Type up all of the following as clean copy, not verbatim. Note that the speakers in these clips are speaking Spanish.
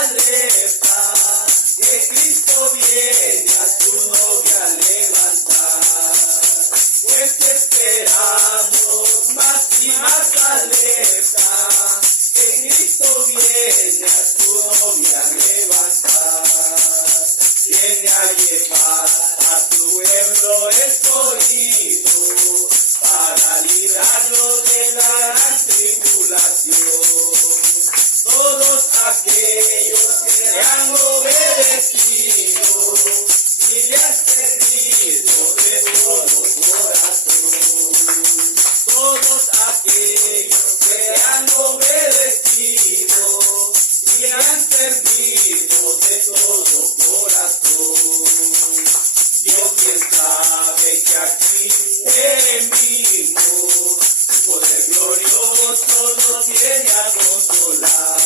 alerta, que Cristo viene a su novia a levantar. Pues esperamos más y más alerta, que Cristo viene a su novia a levantar. Viene a llevar a tu pueblo escogido para librarlo de la gran tribulación. Todos aquellos que le han obedecido y le han servido de todo corazón. Todos aquellos que le han obedecido y le han servido de todo corazón. Dios bien sabe que aquí Él mismo, su poder glorioso nos viene a consolar.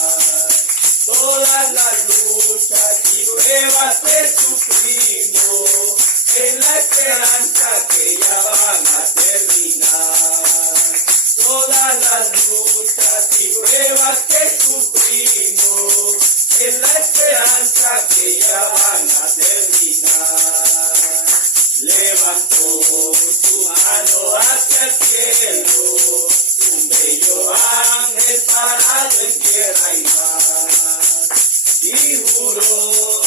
Todas las luchas y pruebas que sufrimos, en la esperanza que ya van a terminar. Todas las luchas y pruebas que sufrimos, en la esperanza que ya van a terminar. Levantó su mano hacia el cielo, un bello ángel parado en tierra y mar, y juró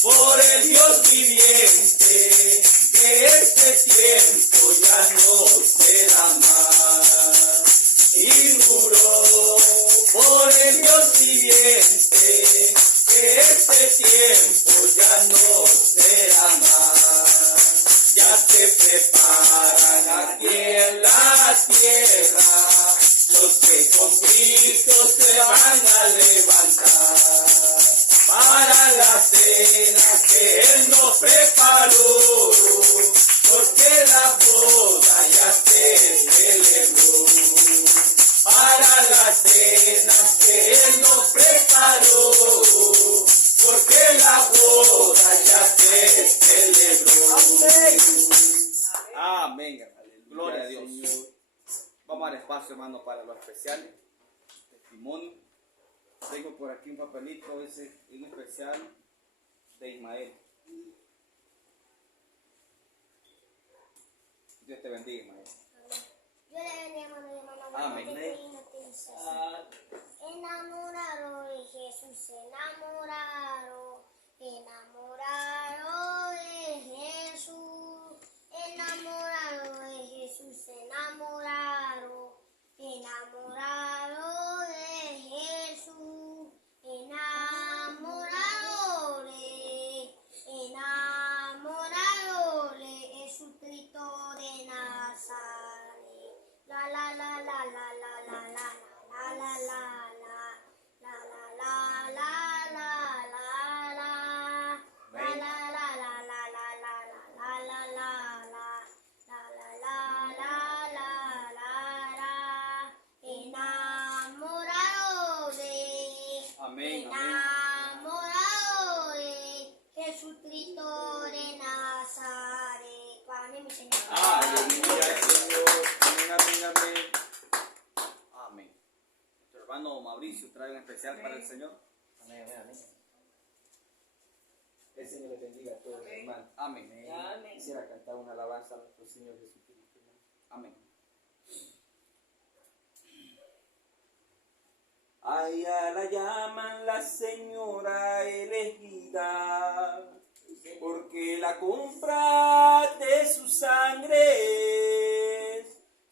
por el Dios viviente que este tiempo ya no será más. Y juró por el Dios viviente que este tiempo ya no será más. Ya se preparan aquí en la tierra los que con Cristo se van a levantar para la cena que Él nos preparó, porque la boda ya se celebró. Para la cena que Él nos preparó, porque la boda ya se celebró. Amén. Gloria a Dios. Vamos al espacio, hermano, para los especiales. Testimonio. Tengo por aquí un papelito, ese en especial de Ismael. Dios te bendiga, Ismael. Yo le bendiga, hermano. Amén. Enamorado de Jesús, enamorado, enamorado de Jesús, enamorado de Jesús, enamorado, enamorado de Jesús, enamorado de Jesucristo de Nazaret. La la la la la la la la la la la. Enamorado de Jesucristo de Nazaret. Padre, mi Señor. Aleluya, Señor. Amén, amén, amén. Amén. Nuestro hermano Mauricio trae un especial para el Señor. Amén, amén, amén. El Señor les bendiga a todos, hermanos. Amén. Amén. Quisiera cantar una alabanza a nuestro Señor Jesucristo. Amén. A ella la llaman la señora elegida, porque la compra de su sangre,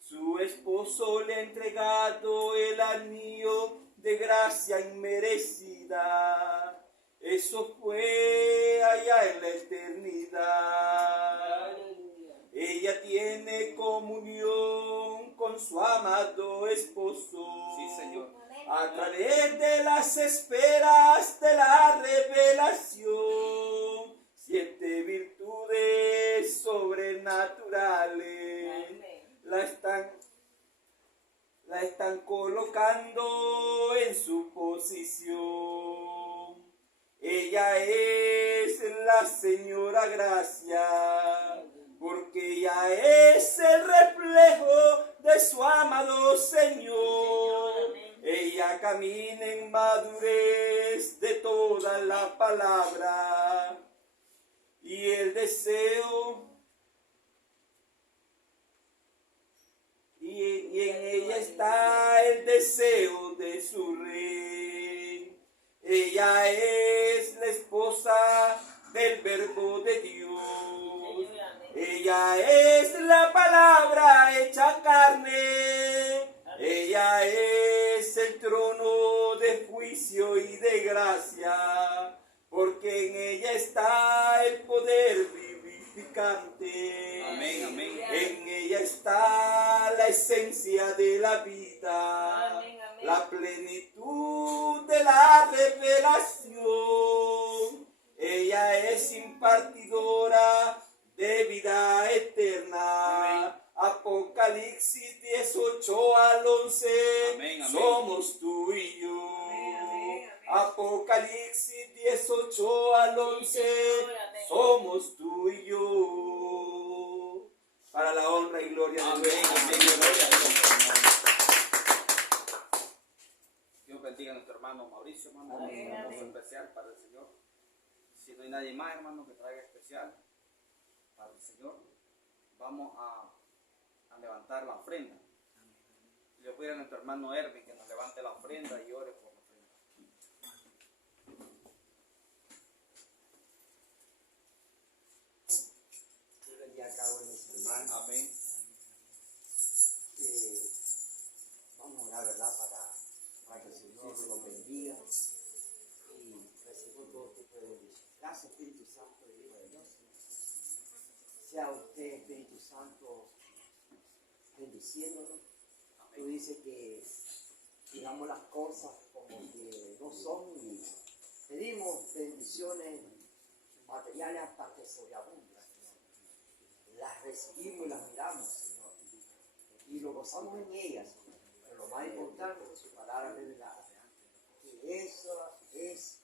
su esposo le ha entregado el anillo de gracia inmerecida. Eso fue allá en la eternidad. Ella tiene comunión con su amado esposo. Sí, Señor. A través de las esferas de la revelación, 7 virtudes sobrenaturales la están colocando en su posición. Ella es la Señora Gracia, porque ella es el reflejo de su amado Señor. Ella camina en madurez de toda palabra y el deseo, y en ella está el deseo de su rey. Ella es la esposa del Verbo de Dios. Ella es la palabra hecha carne. Ella es el trono de juicio y de gracia, porque en ella está el poder vivificante. Amén, amén. En ella está la esencia de la vida, Amén, amén. la plenitud de la revelación. Ella es impartidora de vida eterna. Amén. Apocalipsis 18 al 11. Amén, amén. Somos tú y yo. Amén, amén, amén. Apocalipsis 18 al 11. Amén. Somos tú y yo. Para la honra y gloria de Amén, Dios. amén, gloria a Dios. Dios bendiga a nuestro hermano Mauricio, hermano. Amén, Un amén. especial para el Señor. Si no hay nadie más, hermano, que traiga especial para el Señor, vamos a levantar la ofrenda. Le voy a nuestro hermano Erwin que nos levante la ofrenda y ore por la ofrenda. Dios bendiga a cada uno de mis hermanos. Amén. Vamos a orar, ¿verdad? Para que el Señor los bendiga y recibir todo tipo de bendición. Gracias, Espíritu Santo, del Hijo de Dios. Sea usted, Espíritu Santo, bendiciéndonos. Tú dices que digamos las cosas como que no son y pedimos bendiciones materiales hasta que sobreabundan, Señor. Las recibimos y las miramos, Señor, y lo gozamos en ellas, Señor. Pero lo más importante es su palabra revelada, que eso es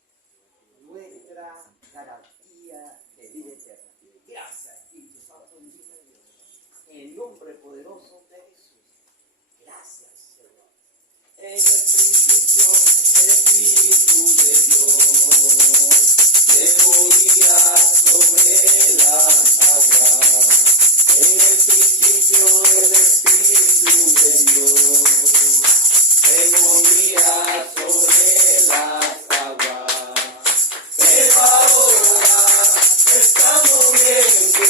nuestra garantía de vida eterna. Gracias, Espíritu Santo, Hijo de Dios, en el nombre poderoso de Jesús. Gracias, Señor. En el principio, el Espíritu de Dios se movía sobre las aguas. En el principio, el Espíritu de Dios se movía sobre las aguas. Pero ahora se está moviendo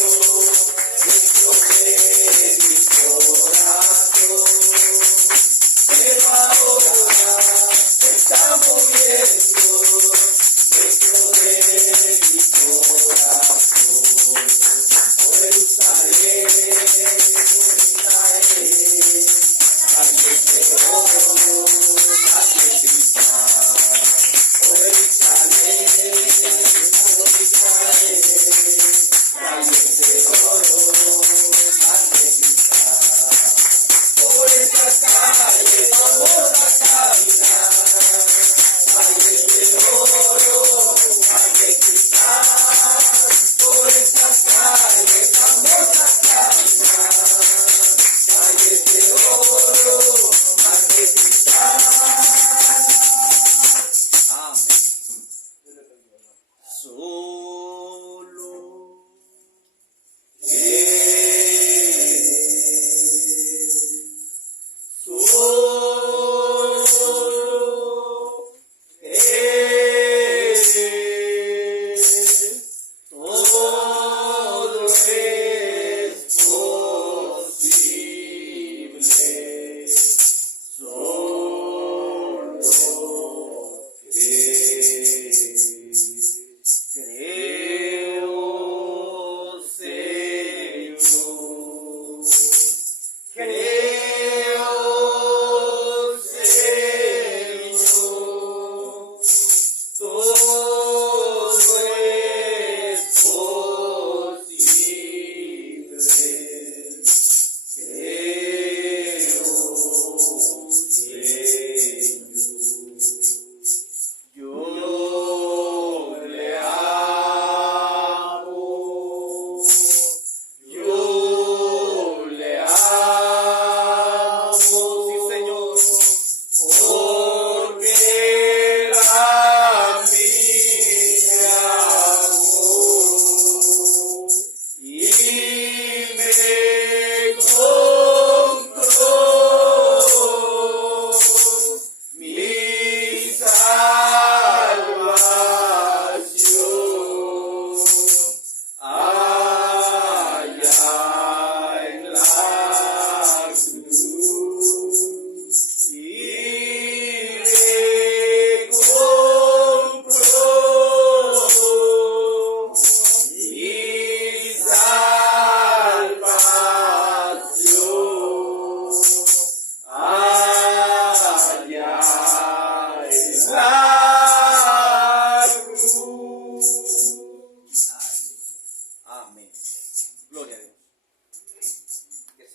dentro de mi corazón. Pero ahora se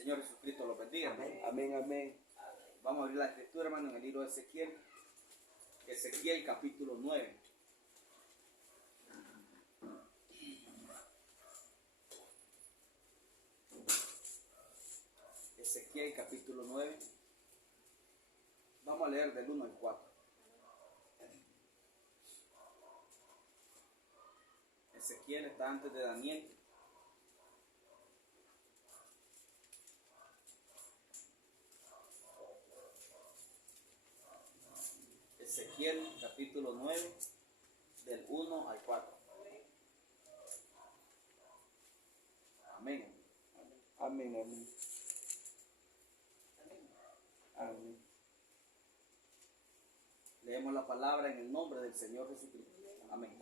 Señor Jesucristo los bendiga. Amén. Amén, amén. Vamos a abrir la escritura, hermano, en el libro de Ezequiel. Ezequiel capítulo 9. Ezequiel capítulo 9. Vamos a leer del 1 al 4. Ezequiel está antes de Daniel. Ezequiel capítulo 9, del 1 al 4. Amén. Amén, amén. Amén. Leemos la palabra en el nombre del Señor Jesucristo. Amén.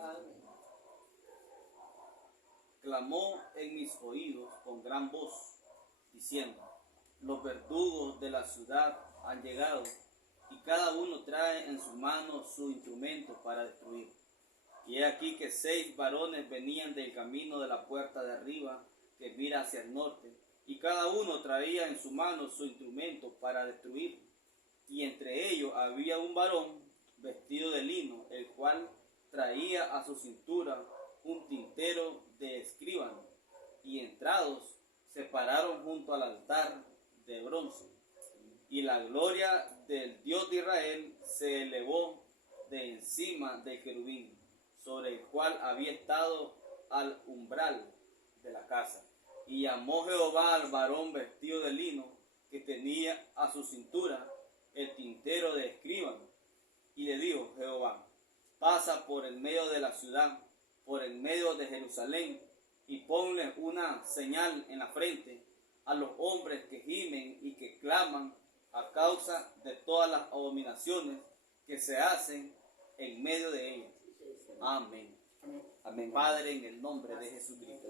Clamó en mis oídos con gran voz, diciendo: los verdugos de la ciudad han llegado, y cada uno trae en su mano su instrumento para destruir. Y he aquí que 6 varones venían del camino de la puerta de arriba, que mira hacia el norte, y cada uno traía en su mano su instrumento para destruir. Y entre ellos había un varón vestido de lino, el cual traía a su cintura un tintero de escribano, y entrados se pararon junto al altar de bronce. Y la gloria del Dios de Israel se elevó de encima del querubín, sobre el cual había estado al umbral de la casa. Y llamó Jehová al varón vestido de lino, que tenía a su cintura el tintero de escribano, y le dijo Jehová: pasa por el medio de la ciudad, por el medio de Jerusalén, y ponle una señal en la frente a los hombres que gimen y que claman a causa de todas las abominaciones que se hacen en medio de ellas. Amén. Amén. Padre, en el nombre de Jesucristo.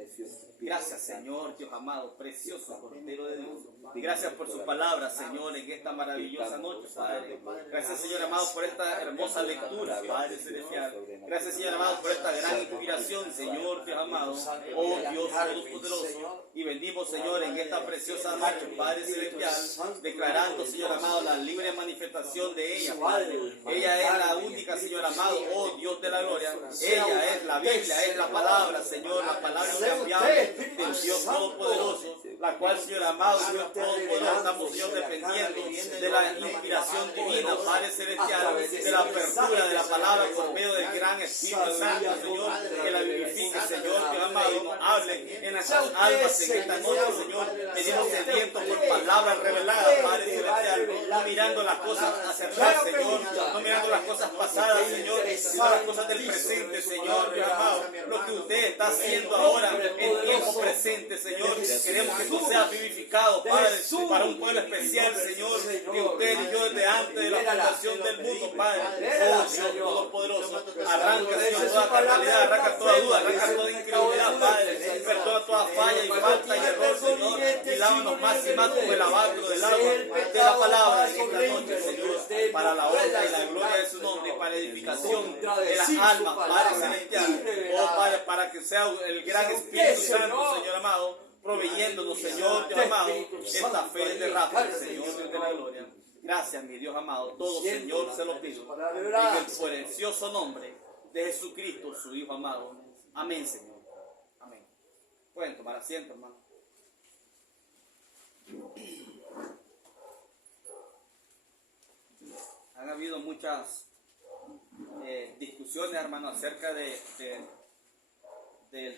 Gracias, Señor, Dios amado, precioso Cordero de Dios. Gracias por su palabra, Señor, en esta maravillosa noche, Padre. Gracias, Señor amado, por esta hermosa lectura, Padre celestial. Gracias, Señor amado, por esta gran inspiración, Señor, Dios amado. Oh Dios Todopoderoso. Y bendimos, Señor, en esta preciosa noche, Padre celestial, declarando, Señor amado, la libre manifestación de ella, Padre. Ella es la única, Señor amado, oh Dios de la gloria. Ella es la Biblia, es la palabra, Señor, la palabra confiable del Dios Todopoderoso, la cual, Señor amado, Dios Todopoderoso, estamos, Señor, dependiendo de la inspiración divina, Padre celestial, de la apertura de la palabra por medio del gran Espíritu Santo, Señor, que la vivifique, Señor, Dios amado, y nos hable en nuestras almas en esta noche, Señor. Venimos sedientos por palabras reveladas, Padre celestial, no mirando las cosas hacia atrás, Señor, no mirando las cosas pasadas, Señor, sino las cosas del presente, Señor, Dios amado, lo que usted está haciendo ahora en tiempo presente, Señor. Queremos que esto sea vivificado, Padre, para un pueblo especial, Señor, que usted y yo desde antes de la fundación del mundo, Padre. Oh Dios Todopoderoso, arranca, Señor, toda carnalidad, arranca toda duda, arranca toda incredulidad, Padre. Perdona toda falla y falta y error, Señor, y lávanos más y más con el lavado del agua de la palabra en esta noche, Señor, para la honra y la gloria de su nombre, para edificación de las almas, Padre celestial. Oh Padre, para que sea el gran Espíritu Santo, Señor amado, proveyéndonos, Señor Dios amado, esta fe de rápido, Señor Dios de la gloria. Gracias, mi Dios amado, todo, Señor, se lo pido en el precioso nombre de Jesucristo, su Hijo amado. Amén, Señor. Amén. Pueden tomar asiento, hermano. Han habido muchas discusiones, hermano, acerca del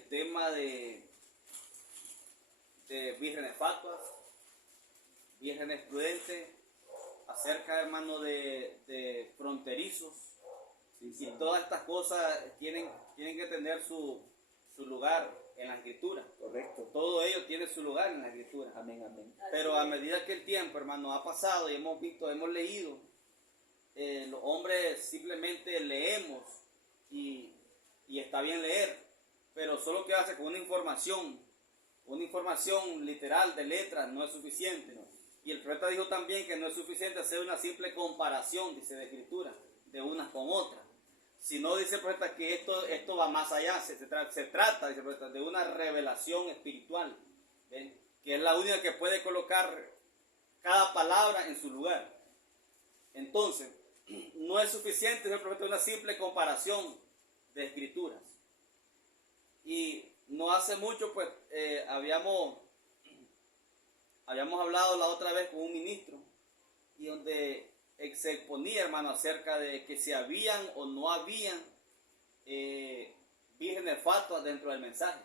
tema de vírgenes fatuas, vírgenes prudentes, acerca, hermano, de fronterizos, y todas estas cosas tienen que tener su lugar en la Escritura. Correcto. Todo ello tiene su lugar en la Escritura. Amén, amén. Pero a medida que el tiempo, hermano, ha pasado y hemos visto, hemos leído, los hombres simplemente leemos y está bien leer, pero solo que hace con una información literal de letras no es suficiente. Y el profeta dijo también que no es suficiente hacer una simple comparación, dice, de Escritura, de unas con otras. Si no, dice el profeta, que esto va más allá, se trata, dice el profeta, de una revelación espiritual, ¿ven? que es la única que puede colocar cada palabra en su lugar. Entonces, no es suficiente ser profeta de una simple comparación de escrituras. Y no hace mucho, pues, habíamos hablado la otra vez con un ministro, y donde se exponía, hermano, acerca de que si habían o no habían vírgenes fatuas dentro del mensaje.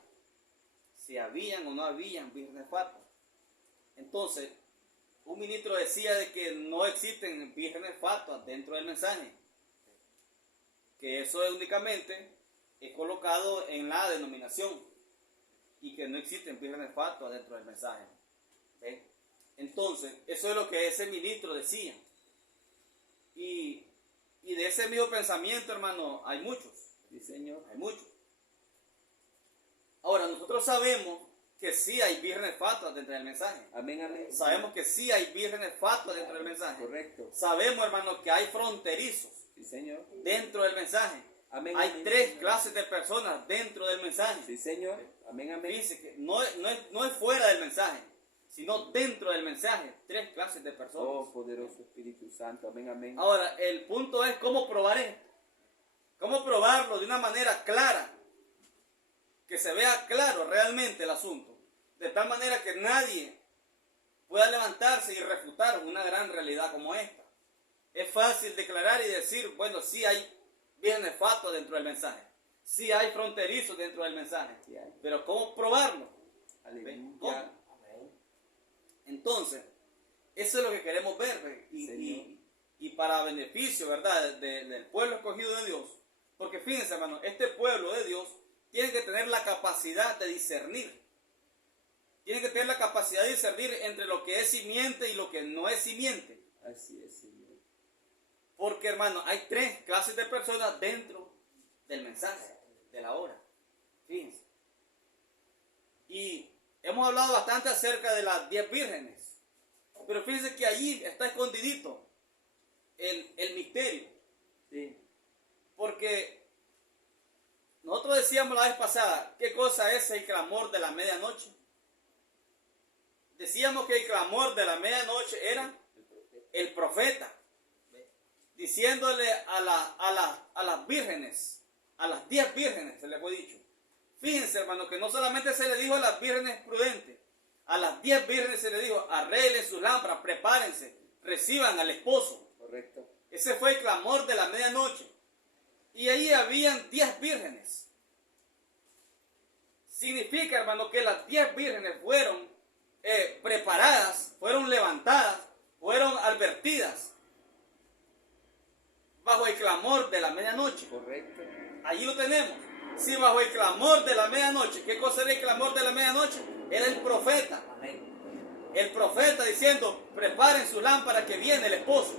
Si habían o no habían vírgenes fatuas. Entonces, un ministro decía de que no existen vírgenes fatuas dentro del mensaje, que eso es únicamente colocado en la denominación y que no existen vírgenes fatuas dentro del mensaje. ¿Ve? Entonces, eso es lo que ese ministro decía. Y de ese mismo pensamiento, hermano, hay muchos. Sí, Señor. Hay muchos. Ahora, nosotros sabemos que sí hay vírgenes fatuas dentro del mensaje. Amén, amén. Sabemos que sí hay vírgenes fatuas dentro del mensaje. Correcto. Sabemos, hermano, que hay fronterizos Sí, Señor. dentro del mensaje. Amén, Hay amén. 3 clases de personas dentro del mensaje. Sí, Señor. Amén, amén. Fíjense que no es fuera del mensaje, sino dentro del mensaje. 3 clases de personas. Oh, poderoso Espíritu Santo. Amén, amén. Ahora, el punto es cómo probar esto. Cómo probarlo de una manera clara. Que se vea claro realmente el asunto. De tal manera que nadie pueda levantarse y refutar una gran realidad como esta. Es fácil declarar y decir, bueno, sí hay vírgenes fatuas dentro del mensaje. Sí hay fronterizos dentro del mensaje. Sí hay. Pero ¿cómo probarlo? Aleluya. ¿Cómo? Entonces, eso es lo que queremos ver, ¿ve? Señor. Y para beneficio, ¿verdad?, del pueblo escogido de Dios. Porque fíjense, hermano, este pueblo de Dios tiene que tener la capacidad de discernir. Tiene que tener la capacidad de discernir entre lo que es simiente y lo que no es simiente. Así es, Señor. Porque, hermano, hay 3 clases de personas dentro del mensaje, de la hora. Fíjense. Y hemos hablado bastante acerca de las 10 vírgenes. Pero fíjense que allí está escondidito el misterio. Sí. Porque nosotros decíamos la vez pasada, ¿qué cosa es el clamor de la medianoche? Decíamos que el clamor de la medianoche era el profeta, diciéndole a las vírgenes, a las 10 vírgenes se les fue dicho. Fíjense, hermano, que no solamente se le dijo a las vírgenes prudentes, a las 10 vírgenes se le dijo, arreglen sus lámparas, prepárense, reciban al esposo. Correcto. Ese fue el clamor de la medianoche. Y ahí habían 10 vírgenes. Significa, hermano, que las 10 vírgenes fueron preparadas, fueron levantadas, fueron advertidas bajo el clamor de la medianoche. Correcto. Allí lo tenemos. Si bajo el clamor de la medianoche, ¿qué cosa era el clamor de la medianoche? Era el profeta. Amén. El profeta diciendo, preparen su lámpara que viene el esposo.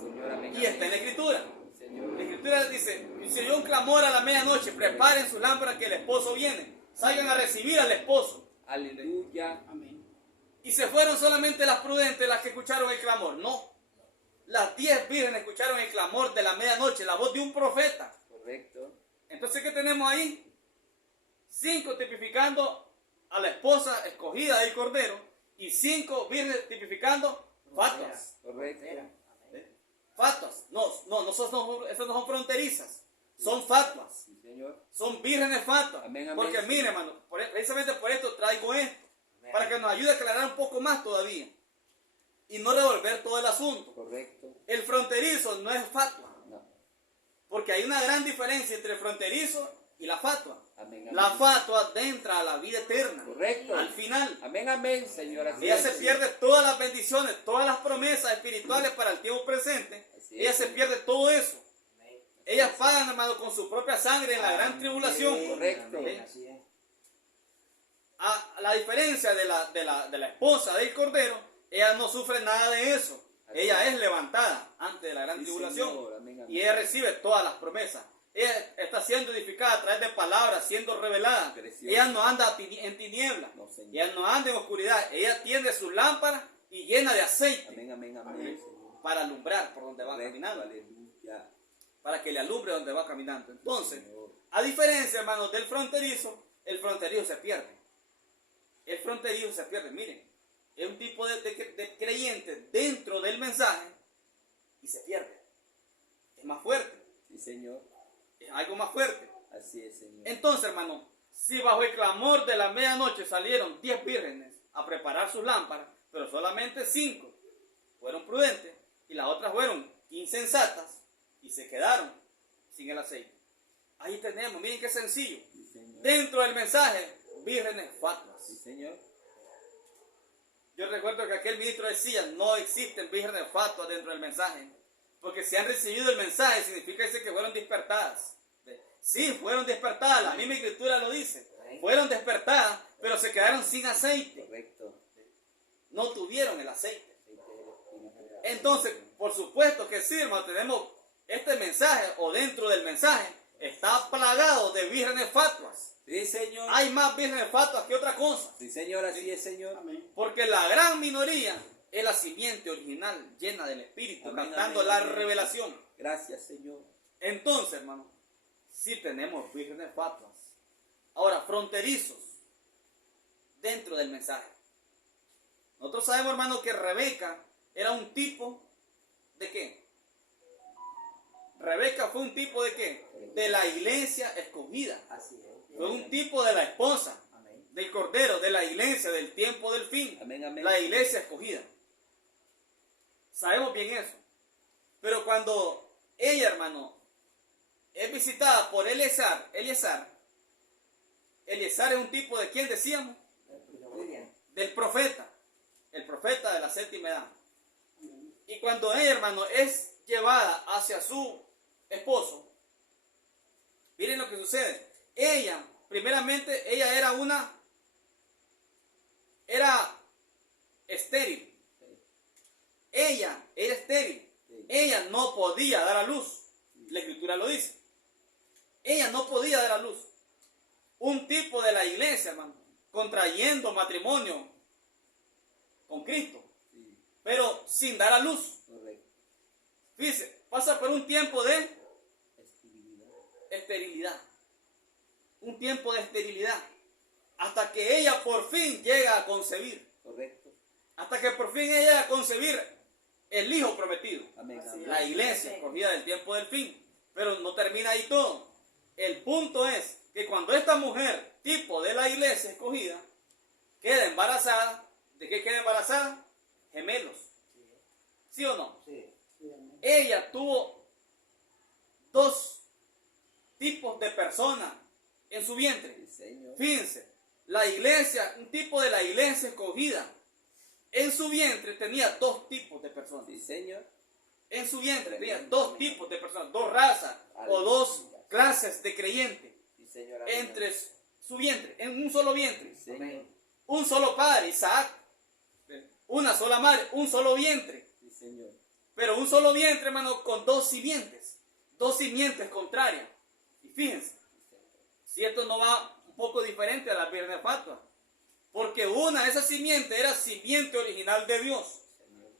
Señor, amén. Y está en la escritura. Señor. La escritura dice, si oyó un clamor a la medianoche, preparen sus lámparas que el esposo viene. Salgan a recibir al esposo. Aleluya. Amén. Y se fueron solamente las prudentes las que escucharon el clamor. No. Las 10 vírgenes escucharon el clamor de la medianoche, la voz de un profeta. Correcto. Entonces, ¿qué tenemos ahí? 5 tipificando a la esposa escogida del Cordero y 5 vírgenes tipificando fatuas. Correcto. Fatuas. Esas no son fronterizas. Son fatuas. Sí, Señor. Son vírgenes fatuas. Amén, amén. Porque mire, hermano, precisamente por esto traigo esto. Amén. Para que nos ayude a aclarar un poco más todavía. Y no revolver todo el asunto. Correcto. El fronterizo no es fatua. No. Porque hay una gran diferencia entre el fronterizo y la fatua. Amén, amén. La fatua entra a la vida eterna. Correcto. Al final. Amén, amén, Señor. Así Ella es. se pierde todas las bendiciones, todas las promesas espirituales para el tiempo presente. Así es. Ella se pierde todo eso. Amén. Ellas pagan, hermano, con su propia sangre en la gran tribulación. Correcto. Amén. Así es. A la diferencia de la esposa del Cordero, ella no sufre nada de eso. Así Ella es. es levantada antes de la gran Sí, tribulación. Señor. Amén, amén. Y ella recibe todas las promesas. Ella está siendo edificada a través de palabras, siendo revelada. Precioso. Ella no anda en tinieblas. No, Señor. Ella no anda en oscuridad. Ella tiene sus lámparas y llena de aceite Amén, amén, amén. Señor. para alumbrar por donde va Correcto. caminando. Aleluya. Para que le alumbre donde va caminando. Entonces, Señor. a diferencia, hermanos, del fronterizo, el fronterizo se pierde. el fronterizo se pierde. Miren, es un tipo de creyente dentro del mensaje y se pierde. Es más fuerte, Sí, Señor. es algo más fuerte. Así es, Señor. Entonces, hermano, si bajo el clamor de la medianoche salieron 10 vírgenes a preparar sus lámparas, pero solamente 5 fueron prudentes y las otras fueron insensatas y se quedaron sin el aceite. Ahí tenemos, miren qué sencillo. Sí, Señor. Dentro del mensaje, vírgenes fatuas. Sí, Señor. Yo recuerdo que aquel ministro decía, no existen vírgenes fatuas dentro del mensaje, porque si han recibido el mensaje significa que fueron despertadas. Sí, fueron despertadas, la misma escritura lo dice. Fueron despertadas, pero se quedaron sin aceite. Correcto. No tuvieron el aceite. Aceite del Espíritu. Entonces, por supuesto que sí, hermano, tenemos este mensaje, o dentro del mensaje, está plagado de vírgenes fatuas. Sí, Señor. Hay más vírgenes fatuas que otra cosa. Sí, Señor, así es, Señor. Porque la gran minoría es la simiente original llena del Espíritu, Amén, captando amén, la amén. revelación. Gracias, Señor. Entonces, hermano, sí tenemos vírgenes fatuas. Ahora, fronterizos dentro del mensaje. Nosotros sabemos, hermano, que Rebeca era un tipo de qué. Rebeca fue un tipo de qué? De la iglesia escogida. Así es. Fue un tipo de la esposa, Amén. del cordero, de la iglesia, del tiempo del fin. Amén, amén. La iglesia escogida. Sabemos bien eso. Pero cuando ella, hermano, es visitada por Eliezer es un tipo de quién decíamos? William. Del profeta. El profeta de la séptima edad. Y cuando ella, hermano, es llevada hacia su esposo, miren lo que sucede. Ella, primeramente, ella era estéril. Ella era estéril. Ella no podía dar a luz. La escritura lo dice. Ella no podía dar a luz. Un tipo de la iglesia, hermano, contrayendo matrimonio con Cristo, Sí, pero sin dar a luz. correcto. Fíjese, pasa por un tiempo de Esterilidad. esterilidad. Un tiempo de esterilidad. Hasta que ella por fin llega a concebir. Correcto. Hasta que por fin ella llega a concebir el hijo prometido. Amén, amén. La iglesia escogida del tiempo del fin. Pero no termina ahí todo. El punto es que cuando esta mujer, tipo de la iglesia escogida, queda embarazada, ¿de qué queda embarazada? Gemelos. ¿Sí o no? Sí. Ella tuvo 2 tipos de personas en su vientre. Sí, Señor. Fíjense, la iglesia, un tipo de la iglesia escogida, en su vientre tenía 2 tipos de personas. Sí, Señor. En su vientre tenía 2 tipos de personas, 2 razas o 2 clases de creyentes Sí, Señor. Amén, entre su vientre, en un solo vientre. amén. Señor. Un solo padre, Isaac. Una sola madre, un solo vientre. Sí, Señor. Pero un solo vientre, hermano, con 2 simientes. 2 simientes contrarias. Y fíjense, si esto no va un poco diferente a la vírgenes fatuas. Porque una de esas simientes era simiente original de Dios. Señor.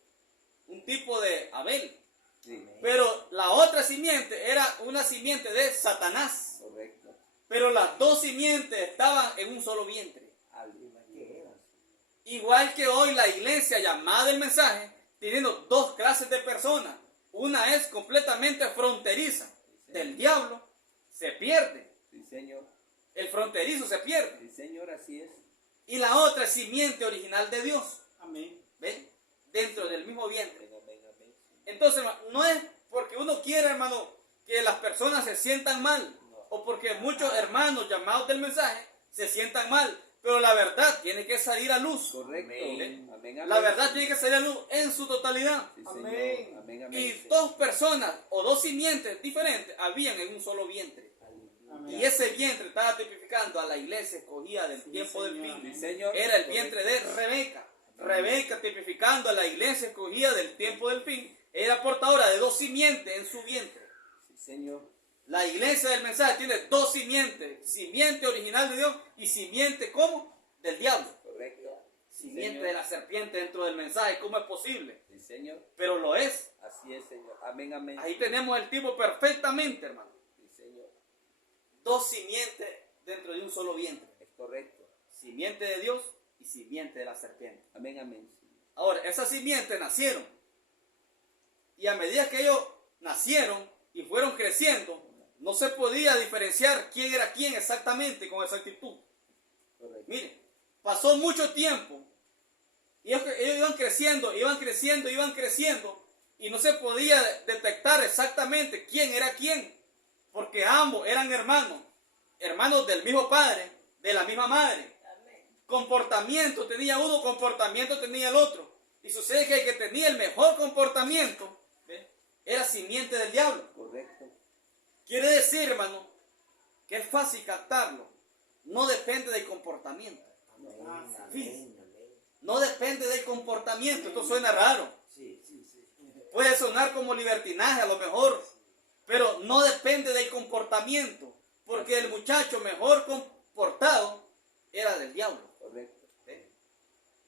Un tipo de Abel. Sí, Pero la otra simiente era una simiente de Satanás. correcto. Pero las 2 simientes estaban en un solo vientre. ¿Qué era? Igual que hoy la iglesia llamada el mensaje, teniendo 2 clases de personas. Una es completamente fronteriza del diablo, se pierde. Sí, Señor. El fronterizo se pierde. Sí, Señor, así es. Y la otra es simiente original de Dios. Amén. ¿Ven? Dentro del mismo vientre. Amén, amén, amén. Entonces, hermano, no es porque uno quiera, hermano, que las personas se sientan mal. O porque muchos hermanos llamados del mensaje se sientan mal. Pero la verdad tiene que salir a luz. Correcto. Amén. Amén, amén. La verdad tiene que salir a luz en su totalidad. Sí, Amén. Señor. Amén, amén. Y 2 personas o 2 simientes diferentes habían en un solo vientre. Amén. Y ese vientre estaba tipificando a la iglesia escogida del tiempo del Señor. fin. Sí, Señor. Era el vientre de Rebeca. Rebeca tipificando a la iglesia escogida del tiempo del fin. Era portadora de 2 simientes en su vientre. Sí, Señor. La iglesia del mensaje tiene 2 simientes. Simiente original de Dios y simiente, ¿cómo? Del diablo. Correcto. Sí, Simiente Señor. de la serpiente dentro del mensaje. ¿Cómo es posible? Sí, Señor. Pero lo es. Así es, Señor. Amén, amén. Ahí tenemos el tipo perfectamente, hermano. Sí, Señor. 2 simientes dentro de un solo vientre. Es correcto. Simiente de Dios y simiente de la serpiente. Amén, amén. Ahora, esas simientes nacieron. Y a medida que ellos nacieron y fueron creciendo, no se podía diferenciar quién era quién exactamente con exactitud. Correcto. Mire, pasó mucho tiempo. Y ellos iban creciendo, y no se podía detectar exactamente quién era quién. Porque ambos eran hermanos del mismo padre, de la misma madre. Comportamiento tenía uno, comportamiento tenía el otro. Y sucede que el que tenía el mejor comportamiento, ¿ve?, era simiente del diablo. Correcto. Quiere decir, hermano, que es fácil captarlo. No depende del comportamiento. Fíjense, no depende del comportamiento. Esto suena raro. Puede sonar como libertinaje a lo mejor, pero no depende del comportamiento, porque el muchacho mejor comportado era del diablo. Correcto.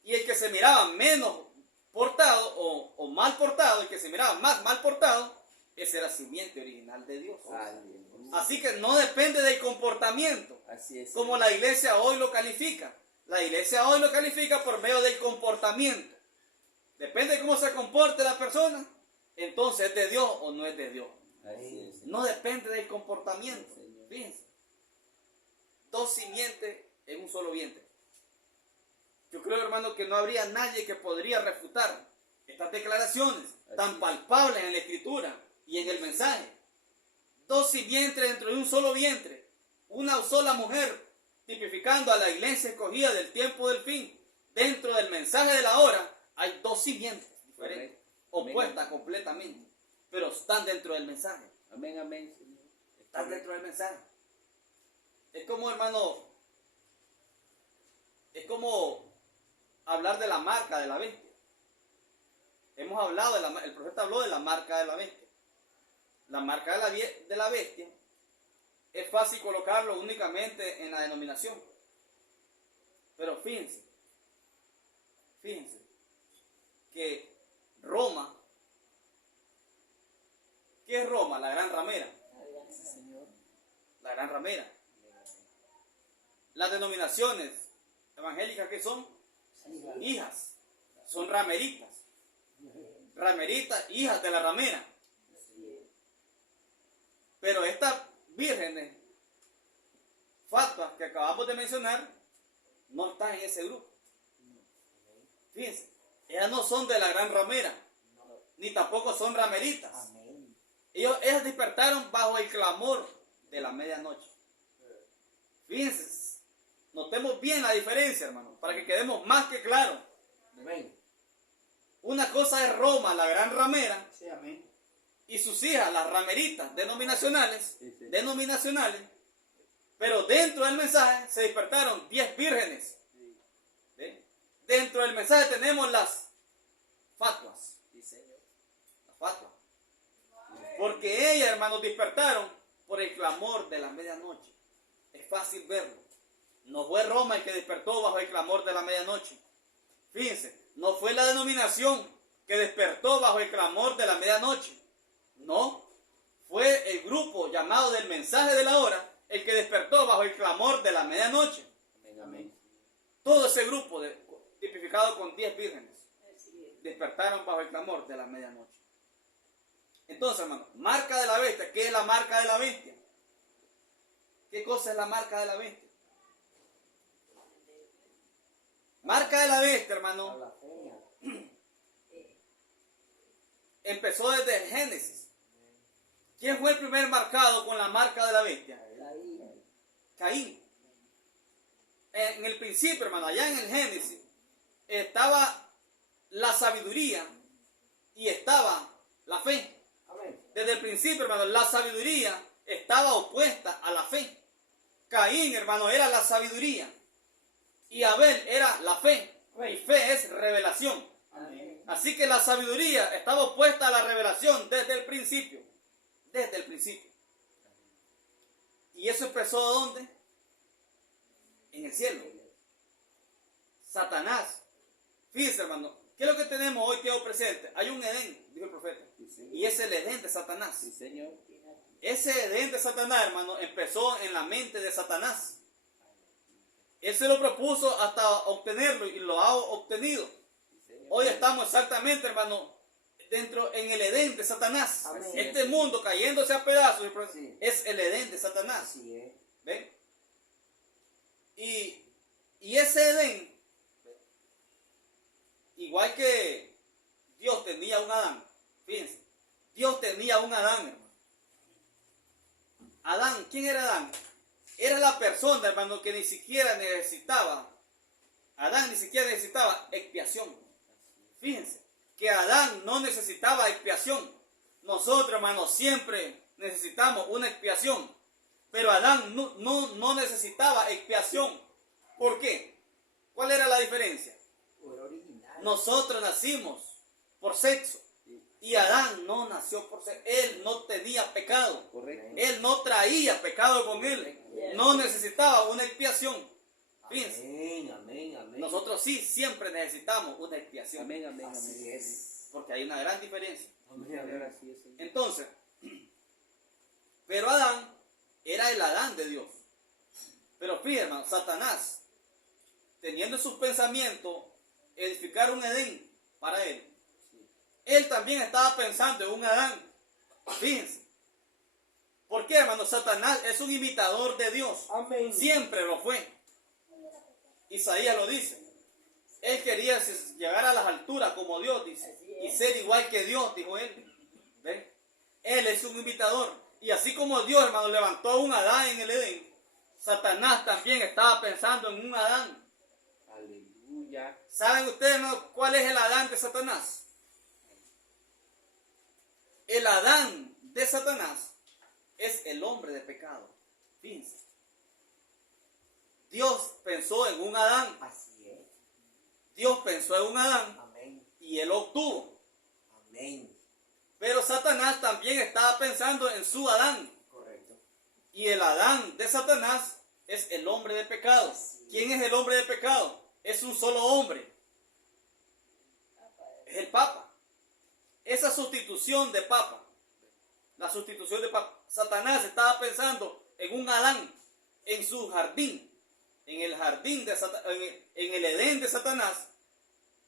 Y el que se miraba menos portado o mal portado, el que se miraba más mal portado, ese era simiente original de Dios. Así que no depende del comportamiento, Así es. como la iglesia hoy lo califica. La iglesia hoy lo califica por medio del comportamiento. Depende de cómo se comporte la persona, entonces es de Dios o no es de Dios. Así es. No depende del comportamiento. Señor. Fíjense. Dos simientes en un solo vientre. Yo creo, hermano, que no habría nadie que podría refutar estas declaraciones tan palpables en la Escritura y en el mensaje. Dos simientes dentro de un solo vientre. Una sola mujer, tipificando a la iglesia escogida del tiempo del fin. Dentro del mensaje de la hora hay dos simientes diferentes, opuestas completamente, pero están dentro del mensaje. Amén, amén, Señor. Están dentro del mensaje. Es como, hermano, es como hablar de la marca de la bestia. Hemos hablado el profeta habló de la marca de la bestia. La marca de la bestia es fácil colocarlo únicamente en la denominación. Pero fíjense que Roma, ¿qué es Roma? La gran ramera. La gran ramera. Las denominaciones evangélicas, ¿qué son? Hijas. Son rameritas. Rameritas, hijas de la ramera. Pero estas vírgenes fatuas que acabamos de mencionar no están en ese grupo. Fíjense, ellas no son de la gran ramera, ni tampoco son rameritas. Ellas despertaron bajo el clamor de la medianoche. Fíjense, notemos bien la diferencia, hermano, para que quedemos más que claros. Una cosa es Roma, la gran ramera, y sus hijas, las rameritas denominacionales, pero dentro del mensaje se despertaron 10 vírgenes. ¿Sí? Dentro del mensaje tenemos las fatuas. Las fatuas. Porque ellas, hermanos, despertaron por el clamor de la medianoche. Es fácil verlo. No fue Roma el que despertó bajo el clamor de la medianoche. Fíjense, no fue la denominación que despertó bajo el clamor de la medianoche. No, fue el grupo llamado del mensaje de la hora el que despertó bajo el clamor de la medianoche. Amén. Todo ese grupo, tipificado con 10 vírgenes, despertaron bajo el clamor de la medianoche. Entonces, hermano, marca de la bestia. ¿Qué es la marca de la bestia? ¿Qué cosa es la marca de la bestia? Marca de la bestia, hermano, empezó desde el Génesis. ¿Quién fue el primer marcado con la marca de la bestia? Caín. En el principio, hermano, allá en el Génesis, estaba la sabiduría y estaba la fe. Desde el principio, hermano, la sabiduría estaba opuesta a la fe. Caín, hermano, era la sabiduría y Abel era la fe. Y fe es revelación. Así que la sabiduría estaba opuesta a la revelación desde el principio. Desde el principio. ¿Y eso empezó ¿dónde? En el cielo. Satanás. Fíjense, hermano, ¿qué es lo que tenemos hoy, quedó presente? Hay un Edén, dijo el profeta. Y es el Edén de Satanás. Sí, Señor. Ese Edén de Satanás, hermano, empezó en la mente de Satanás. Él se lo propuso hasta obtenerlo y lo ha obtenido. Hoy estamos exactamente, hermano, en el Edén de Satanás. Amén. Este mundo cayéndose a pedazos Sí. es el Edén de Satanás. Así es. ¿Ven? Y ese Edén, igual que Dios tenía un Adán, fíjense, Dios tenía un Adán, hermano. Adán, ¿quién era Adán? Era la persona, hermano, que ni siquiera necesitaba, Adán ni siquiera necesitaba expiación. Fíjense, que Adán no necesitaba expiación. Nosotros, hermano, siempre necesitamos una expiación. Pero Adán no necesitaba expiación. ¿Por qué? ¿Cuál era la diferencia? Por original. Nosotros nacimos por sexo. Y Adán no nació por sexo. Él no tenía pecado. Correcto. Él no traía pecado con él. No necesitaba una expiación. Fíjense. Amén, amén, amén. Nosotros sí siempre necesitamos una expiación. Amén, amén, amén. Así es. Porque hay una gran diferencia. Amén, amén, así es, Señor. Entonces, pero Adán era el Adán de Dios. Pero fíjense, hermano, Satanás, teniendo en sus pensamientos edificar un Edén para él, él también estaba pensando en un Adán. Fíjense. ¿Por qué, hermano? Satanás es un imitador de Dios. Amén. Siempre lo fue. Isaías lo dice. Él quería llegar a las alturas como Dios, dice. Y ser igual que Dios, dijo él. ¿Ven? Él es un imitador. Y así como Dios, hermano, levantó a un Adán en el Edén, Satanás también estaba pensando en un Adán. Aleluya. ¿Saben ustedes, hermano, cuál es el Adán de Satanás? El Adán de Satanás es el hombre de pecado. Fíjense. Dios pensó en un Adán. Así es. Dios pensó en un Adán Amén. y él lo obtuvo. Amén. Pero Satanás también estaba pensando en su Adán. Correcto. Y el Adán de Satanás es el hombre de pecado. ¿Quién es el hombre de pecado? Es un solo hombre. Es el Papa. Esa sustitución de Papa, la sustitución de Papa, Satanás estaba pensando en un Adán, en su jardín, en el jardín de Satanás, en el Edén de Satanás.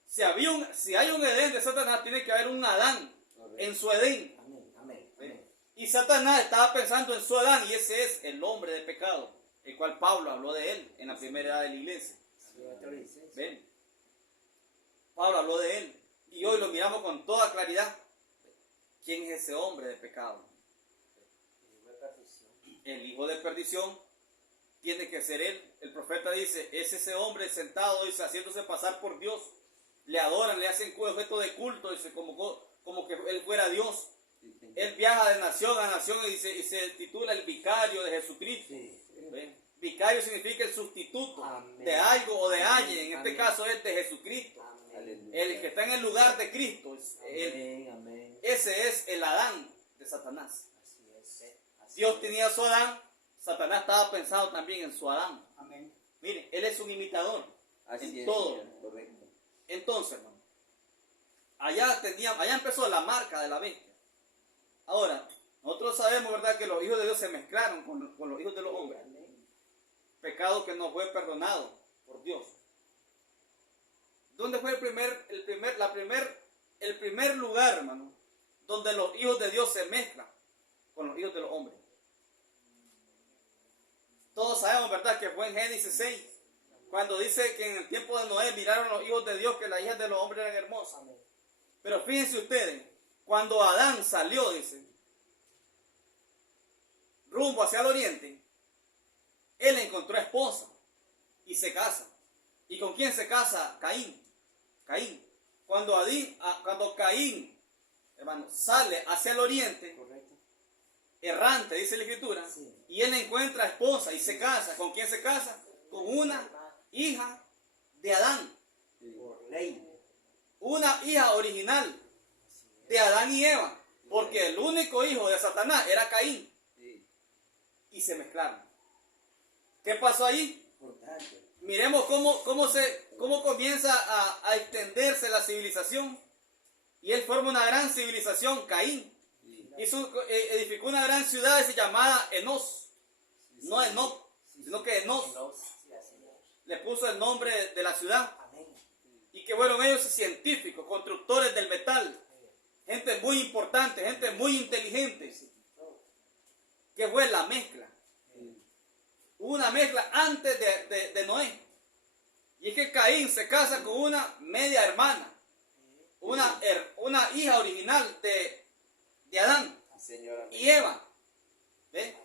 Si hay un Edén de Satanás, tiene que haber un Adán en su Edén. Amén. Amén. Amén. Y Satanás estaba pensando en su Adán, y ese es el hombre de pecado, el cual Pablo habló de él en la primera edad de la iglesia. Sí, nuestra licencia. ¿Ven? Pablo habló de él, y hoy lo miramos con toda claridad. ¿Quién es ese hombre de pecado? El hijo de perdición tiene que ser él. El profeta dice, es ese hombre sentado, dice, haciéndose pasar por Dios. Le adoran, le hacen objeto de culto, dice, como que él fuera Dios. Él viaja de nación a nación y se titula el vicario de Jesucristo. Sí. ¿Ven? Vicario significa el sustituto Amén. de algo o de Amén. alguien. En este Amén. caso es de Jesucristo. Amén. El que está en el lugar de Cristo. Es él. Amén. Amén. Ese es el Adán de Satanás. Así es. Así Dios es. tenía su Adán. Satanás estaba pensando también en su Adán. Amén. Miren, él es un imitador. Así En es, todo. Señor. Correcto. Entonces, hermano, allá empezó la marca de la bestia. Ahora, nosotros sabemos, ¿verdad?, que los hijos de Dios se mezclaron con los hijos de los hombres. Pecado que no fue perdonado por Dios. ¿Dónde fue el primer lugar, hermano, donde los hijos de Dios se mezclan con los hijos de los hombres? Todos sabemos, ¿verdad?, que fue en Génesis 6, cuando dice que en el tiempo de Noé miraron los hijos de Dios que las hijas de los hombres eran hermosas. Amén. Pero fíjense ustedes, cuando Adán salió, dice, rumbo hacia el oriente, él encontró esposa y se casa. ¿Y con quién se casa? Caín. Cuando Caín, hermano, sale hacia el oriente, Correcto. errante, dice la Escritura, Sí. y él encuentra esposa y se casa. ¿Con quién se casa? Con una hija de Adán. Por ley. Una hija original de Adán y Eva. Porque el único hijo de Satanás era Caín. Sí. Y se mezclaron. ¿Qué pasó ahí? Importante. Miremos cómo comienza a extenderse la civilización. Y él forma una gran civilización, Caín. Sí. Edificó una gran ciudad llamada Enos. No Enoc, sino que Enos. Sí, así es. le puso el nombre de la ciudad. Amén. Y que fueron ellos científicos, constructores del metal, gente muy importante, gente muy inteligente, que fue la mezcla. Hubo una mezcla antes de Noé. Y es que Caín se casa con una media hermana, una hija original de Adán Señor, y Eva. ¿Ve?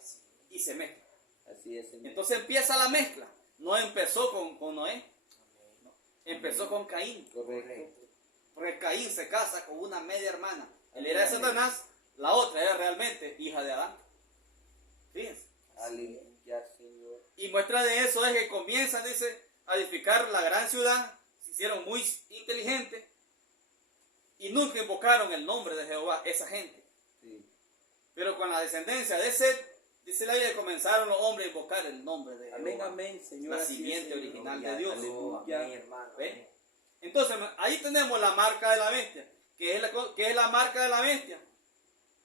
Y se mezcla. así es, Señor. Entonces empieza la mezcla. No empezó con Noé, empezó con Caín. Correcto. Porque Caín se casa con una media hermana. Él era de Satanás, la otra era realmente hija de Adán. Fíjense. Aleluya, Señor. Y muestra de eso es que comienzan, dice, a edificar la gran ciudad. Se hicieron muy inteligentes y nunca invocaron el nombre de Jehová, esa gente. Sí. Pero con la descendencia de Set, dice la Biblia, comenzaron los hombres a invocar el nombre de Jehová. Amén, amén, Señor. La así es, simiente Señor. original de Dios. Aleluya. Amén, hermano. ¿Ve? Entonces, ahí tenemos la marca de la bestia. ¿Qué es la marca de la bestia?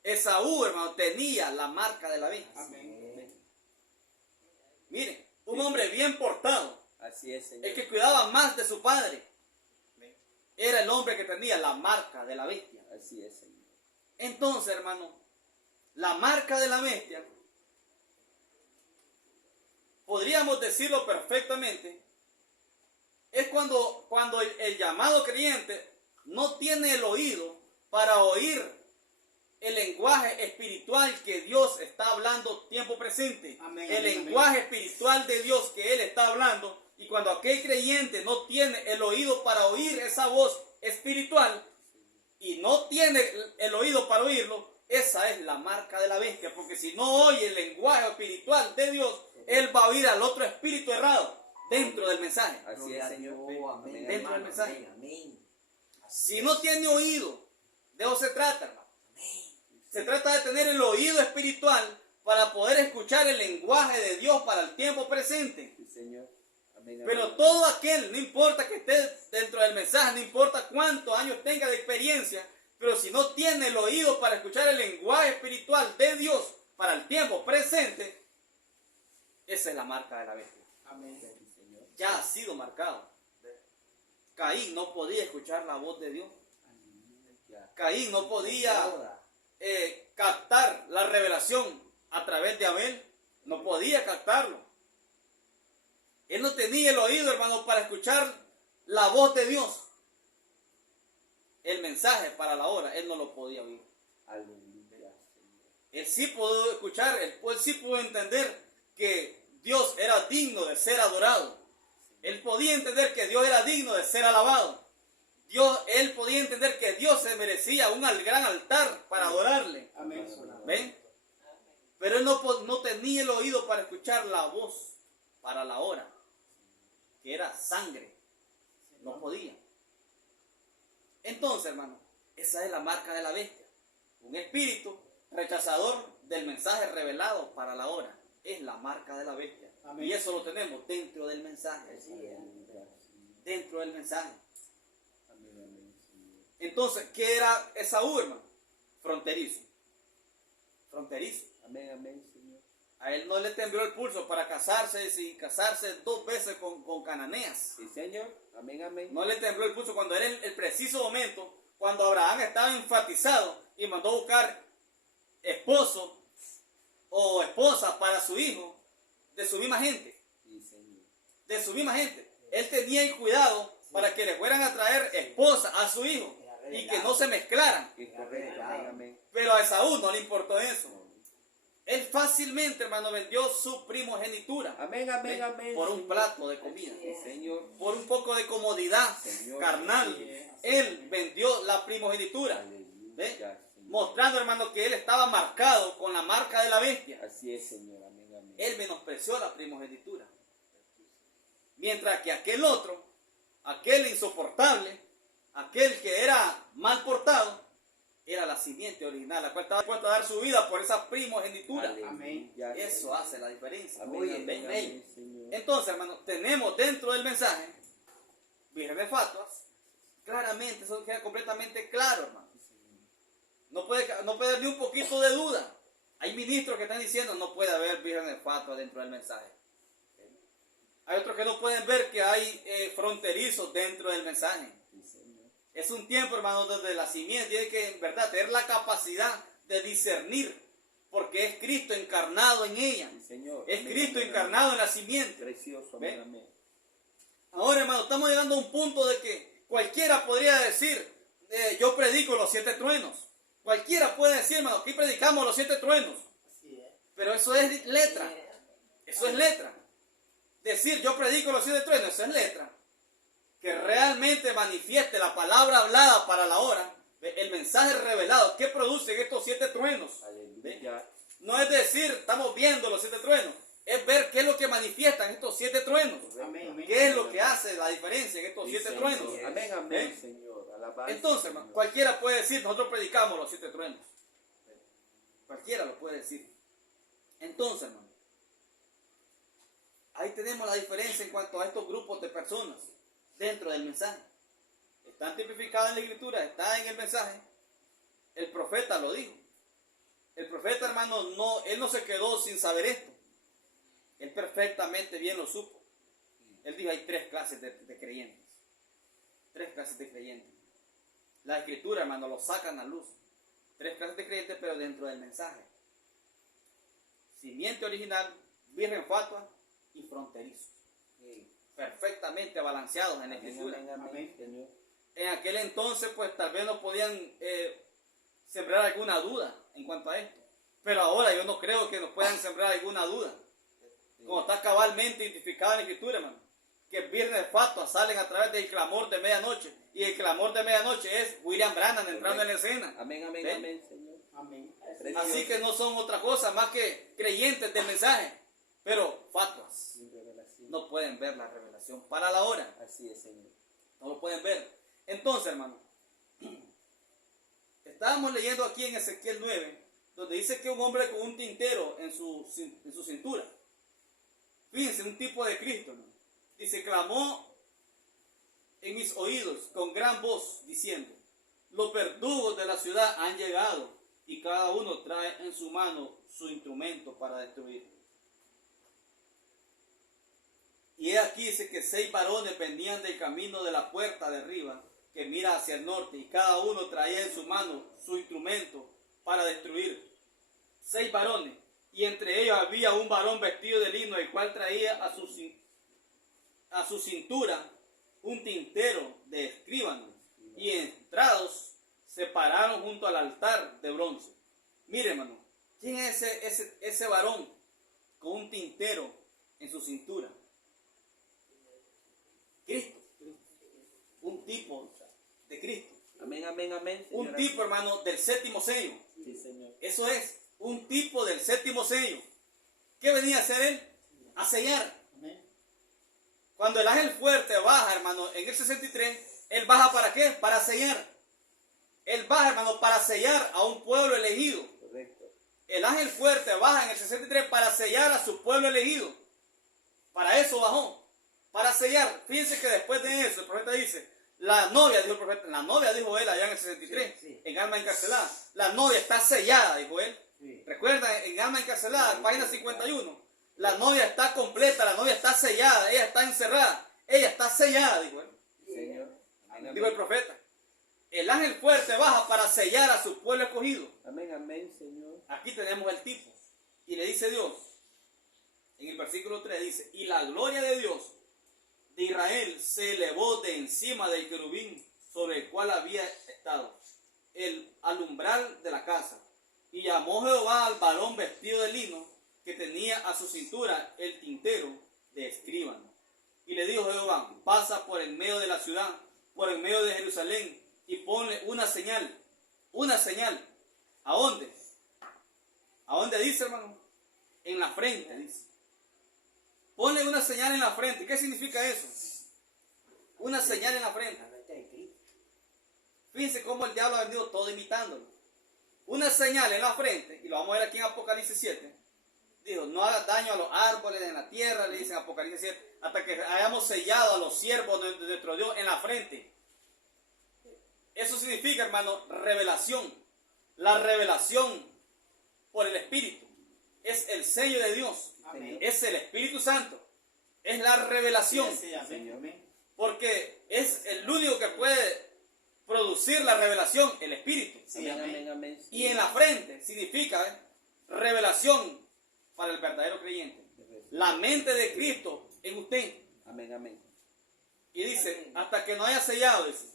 Esaú, hermano, tenía la marca de la bestia. Amén. Miren, un hombre bien portado, Así es, Señor. el que cuidaba más de su padre, era el hombre que tenía la marca de la bestia. Así es, Señor. Entonces, hermano, la marca de la bestia, podríamos decirlo perfectamente, es cuando el llamado creyente no tiene el oído para oír el lenguaje espiritual que Dios está hablando tiempo presente. Amén, El amén, lenguaje espiritual de Dios que Él está hablando. Y cuando aquel creyente no tiene el oído para oír esa voz espiritual y no tiene el oído para oírlo, esa es la marca de la bestia. Porque si no oye el lenguaje espiritual de Dios, él va a oír al otro espíritu errado dentro del mensaje. Así es, Señor. Amén. Dentro del mensaje. Amén. Amén. Si no tiene oído, de eso se trata, hermano. Se trata de tener el oído espiritual para poder escuchar el lenguaje de Dios para el tiempo presente. Sí, Señor. Amén, amén. Pero todo aquel, no importa que esté dentro del mensaje, no importa cuántos años tenga de experiencia, pero si no tiene el oído para escuchar el lenguaje espiritual de Dios para el tiempo presente, esa es la marca de la bestia. Amén. Sí, Señor. Ya ha sido marcado. Caín no podía escuchar la voz de Dios. Aleluya. Caín no podía captar la revelación a través de Abel. No podía captarlo. Él no tenía el oído, hermano, para escuchar la voz de Dios. El mensaje para la hora, él no lo podía oír. Aleluya, Señor. Él sí pudo escuchar, él sí pudo entender que Dios era digno de ser adorado. Él podía entender que Dios era digno de ser alabado. Él podía entender que Dios se merecía un gran altar para adorarle. Amén. ¿Ven? Pero él no tenía el oído para escuchar la voz para la hora, que era sangre. No podía. Entonces, hermano, esa es la marca de la bestia. Un espíritu rechazador del mensaje revelado para la hora. Es la marca de la bestia. Amén. Y eso lo tenemos dentro del mensaje. Dentro del mensaje. Amén, amén, Señor. Entonces, ¿qué era Esaú, hermano? Fronterizo. Fronterizo. Amén, amén, Señor. A él no le tembló el pulso para casarse y casarse 2 veces con cananeas. Sí, Señor. Amén, amén. No le tembló el pulso cuando era el preciso momento, cuando Abraham estaba enfatizado y mandó a buscar esposo o esposa para su hijo de su misma gente. Sí, Señor. De su misma gente. Él tenía el cuidado para que le fueran a traer esposa a su hijo y que no se mezclaran. Es correcto. Amén, amén. Pero a Esaú no le importó eso. Él fácilmente, hermano, vendió su primogenitura. Amén, amén, amén. Por un plato de comida. Sí, Señor. Por un poco de comodidad Señor. carnal. Él vendió la primogenitura. Aleluya, ¿Ve? Señor. Mostrando, hermano, que él estaba marcado con la marca de la bestia. Así es, Señor. Amén, amén. Él menospreció la primogenitura. Mientras que aquel otro, aquel insoportable, aquel que era mal portado, era la simiente original, la cual estaba dispuesta a dar su vida por esa primogenitura. Aleluya, Eso Señor. hace la diferencia. Amén, Oye, amén, ven, amén, Señor. entonces, hermano, tenemos dentro del mensaje, vírgenes fatuas, claramente, eso queda completamente claro, hermano. No puede haber ni un poquito de duda. Hay ministros que están diciendo no puede haber vírgenes fatuas dentro del mensaje. Hay otros que no pueden ver que hay fronterizos dentro del mensaje. Sí, Señor. Es un tiempo, hermano, donde la simiente tiene que, en verdad, tener la capacidad de discernir, porque es Cristo encarnado en ella. Sí, Señor. Es Amén, Cristo amén, encarnado en la simiente. amén. Precioso, ¿Ve? amén, amén. Ahora, hermano, estamos llegando a un punto de que cualquiera podría decir, yo predico los 7 truenos. Cualquiera puede decir, hermano, aquí predicamos los 7 truenos. Así es. Pero eso es letra. Eso es letra. Decir yo predico los 7 truenos, eso es letra. Que realmente manifieste la palabra hablada para la hora, el mensaje revelado. ¿Qué producen estos 7 truenos? Aleluya. No es decir, estamos viendo los 7 truenos. Es ver qué es lo que manifiestan estos 7 truenos. Amén. ¿Qué es lo que hace la diferencia en estos Sí, 7 Señor. truenos? Amén, amén, ¿Eh? Señor. Alabanza, Entonces, Señor. hermano, cualquiera puede decir, nosotros predicamos los 7 truenos. Cualquiera lo puede decir. Entonces, hermano, ahí tenemos la diferencia en cuanto a estos grupos de personas dentro del mensaje. Están tipificadas en la escritura, está en el mensaje. El profeta lo dijo. El profeta, hermano, él no se quedó sin saber esto. Él perfectamente bien lo supo. Él dijo, hay 3 clases de creyentes. 3 clases de creyentes. La escritura, hermano, lo sacan a luz. 3 clases de creyentes, pero dentro del mensaje. Simiente original, virgen fatua y fronterizo. Sí. Perfectamente balanceados en la Amén, escritura. amén, amén, Señor. En aquel entonces, pues tal vez no podían sembrar alguna duda en cuanto a esto. Pero ahora yo no creo que nos puedan sembrar alguna duda. Como está cabalmente identificado en la escritura, hermano. Que viernes fatua salen a través del clamor de medianoche. Y el clamor de medianoche es William Branham entrando en la escena. Amén, amén, ¿Ve? amén, Señor. Amén. Precioso. Así que no son otra cosa más que creyentes del mensaje. Pero fatuas. Sin revelación. No pueden ver la revelación para la hora. Así es, Señor. No lo pueden ver. Entonces, hermano, estábamos leyendo aquí en Ezequiel 9, donde dice que un hombre con un tintero en su cintura. Fíjense, un tipo de Cristo, ¿no? Dice, clamó en mis oídos con gran voz, diciendo, los verdugos de la ciudad han llegado, y cada uno trae en su mano su instrumento para destruir. Y he aquí dice que 6 varones venían del camino de la puerta de arriba, que mira hacia el norte, y cada uno traía en su mano su instrumento para destruir. 6 varones, y entre ellos había un varón vestido de lino, el cual traía a su cintura un tintero de escribano, y entrados se pararon junto al altar de bronce. Mire, hermano, ¿quién es ese varón con un tintero en su cintura? Cristo. Un tipo de Cristo. Amén, amén, amén, Señor. Un tipo, hermano, del 7º sello. Sí, Señor. Eso es, un tipo del 7º sello. ¿Qué venía a hacer él? A sellar. Amén. Cuando el ángel fuerte baja, hermano, en el 63, él baja ¿para qué? Para sellar. Él baja, hermano, para sellar a un pueblo elegido. Correcto. El ángel fuerte baja en el 63 para sellar a su pueblo elegido. Para eso bajó. Para sellar. Fíjense que después de eso, el profeta dice, la novia, dijo el profeta, la novia, dijo él allá en el 63, Sí. en alma encarcelada. La novia está sellada, dijo él. Sí. Recuerda, en alma encarcelada, página 51. La novia está completa, la novia está sellada, ella está encerrada, ella está sellada, dijo él. Señor. Amén, Dijo el amén. profeta. El ángel fuerte baja para sellar a su pueblo escogido. Amén, amén, Señor. Aquí tenemos el tipo. Y le dice Dios, en el versículo 3 dice, y la gloria de Dios de Israel se elevó de encima del querubín sobre el cual había estado el alumbral de la casa. Y llamó Jehová al varón vestido de lino que tenía a su cintura el tintero de escribano. Y le dijo Jehová, pasa por en medio de la ciudad, por en medio de Jerusalén, y ponle una señal. Una señal. ¿A dónde? ¿A dónde dice, hermano? En la frente, dice. Ponle una señal en la frente. ¿Qué significa eso? Una señal en la frente. La mente de Cristo. Fíjense cómo el diablo ha venido todo imitándolo. Una señal en la frente, y lo vamos a ver aquí en Apocalipsis 7. Dijo, no hagas daño a los árboles en la tierra, le dicen Apocalipsis 7, hasta que hayamos sellado a los siervos de nuestro Dios en la frente. Eso significa, hermano, revelación. La revelación por el Espíritu es el sello de Dios. Amén. Es el Espíritu Santo. es la revelación. Sí, amén. Amén. Porque es el único que puede producir la revelación, el Espíritu. Sí, amén. Y en la frente significa revelación para el verdadero creyente. La mente de Cristo en usted. Amén, amén. Y dice, hasta que no haya sellado, dice.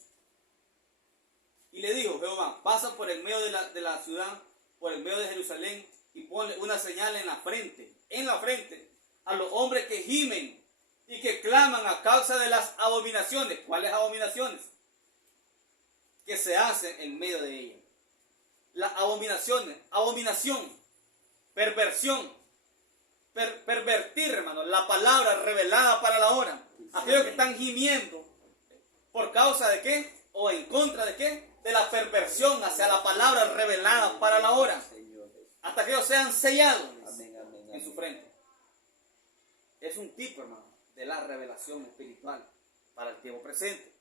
Y le dijo, Jehová, pasa por el medio de la ciudad, por el medio de Jerusalén, y ponle una señal en la frente, a los hombres que gimen y que claman a causa de las abominaciones. ¿Cuáles abominaciones? Que se hacen en medio de ellas. Las abominaciones, abominación, perversión, pervertir, hermano, la palabra revelada para la hora. Aquellos que están gimiendo, ¿por causa de qué? ¿O en contra de qué? De la perversión hacia la palabra revelada para la hora. Hasta que ellos sean sellados en su frente. Es un tipo, hermano, de la revelación espiritual para el tiempo presente.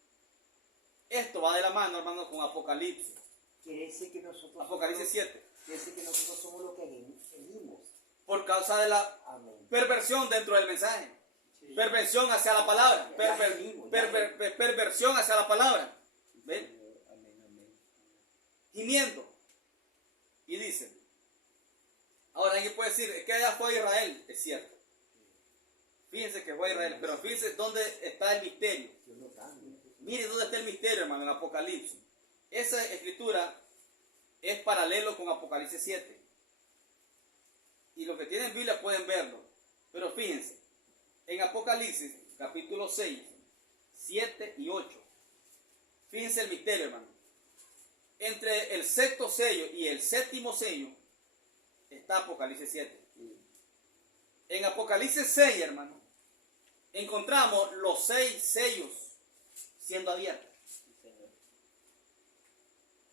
Esto va de la mano, hermano, con Apocalipsis. Quiere decir que nosotros Apocalipsis 7. Quiere decir que nosotros somos los que gemimos. Por causa de la Amén. perversión dentro del mensaje. Perversión hacia la palabra. Perversión hacia la palabra. ¿Ven? Gimiendo. Y dice. Ahora alguien puede decir, es que allá fue Israel. Es cierto. Fíjense que fue Israel. Pero fíjense dónde está el misterio. Miren dónde está el misterio, hermano, en Apocalipsis. Esa escritura es paralelo con Apocalipsis 7. Y los que tienen Biblia pueden verlo. Pero fíjense, en Apocalipsis, capítulo 6, 7 y 8. Fíjense el misterio, hermano. Entre el sexto sello y el séptimo sello está Apocalipsis 7. En Apocalipsis 6, hermano, encontramos los 6 sellos siendo abiertos.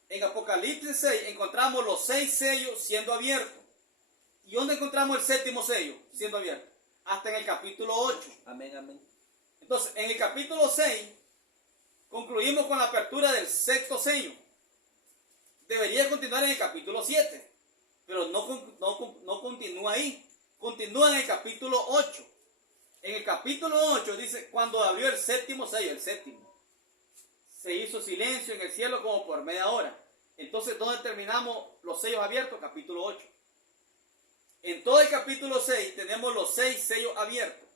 En Apocalipsis 6 encontramos los 6 sellos siendo abiertos. ¿Y dónde encontramos el séptimo sello siendo abierto? Hasta en el capítulo 8. Amén, amén. Entonces, en el capítulo 6 concluimos con la apertura del sexto sello. Debería continuar en el capítulo 7, pero no continúa ahí. Continúa en el capítulo 8. En el capítulo 8 dice, cuando abrió el séptimo sello, el séptimo, se hizo silencio en el cielo como por media hora. Entonces, ¿dónde terminamos los sellos abiertos? Capítulo 8. En todo el capítulo 6 tenemos los 6 sellos abiertos.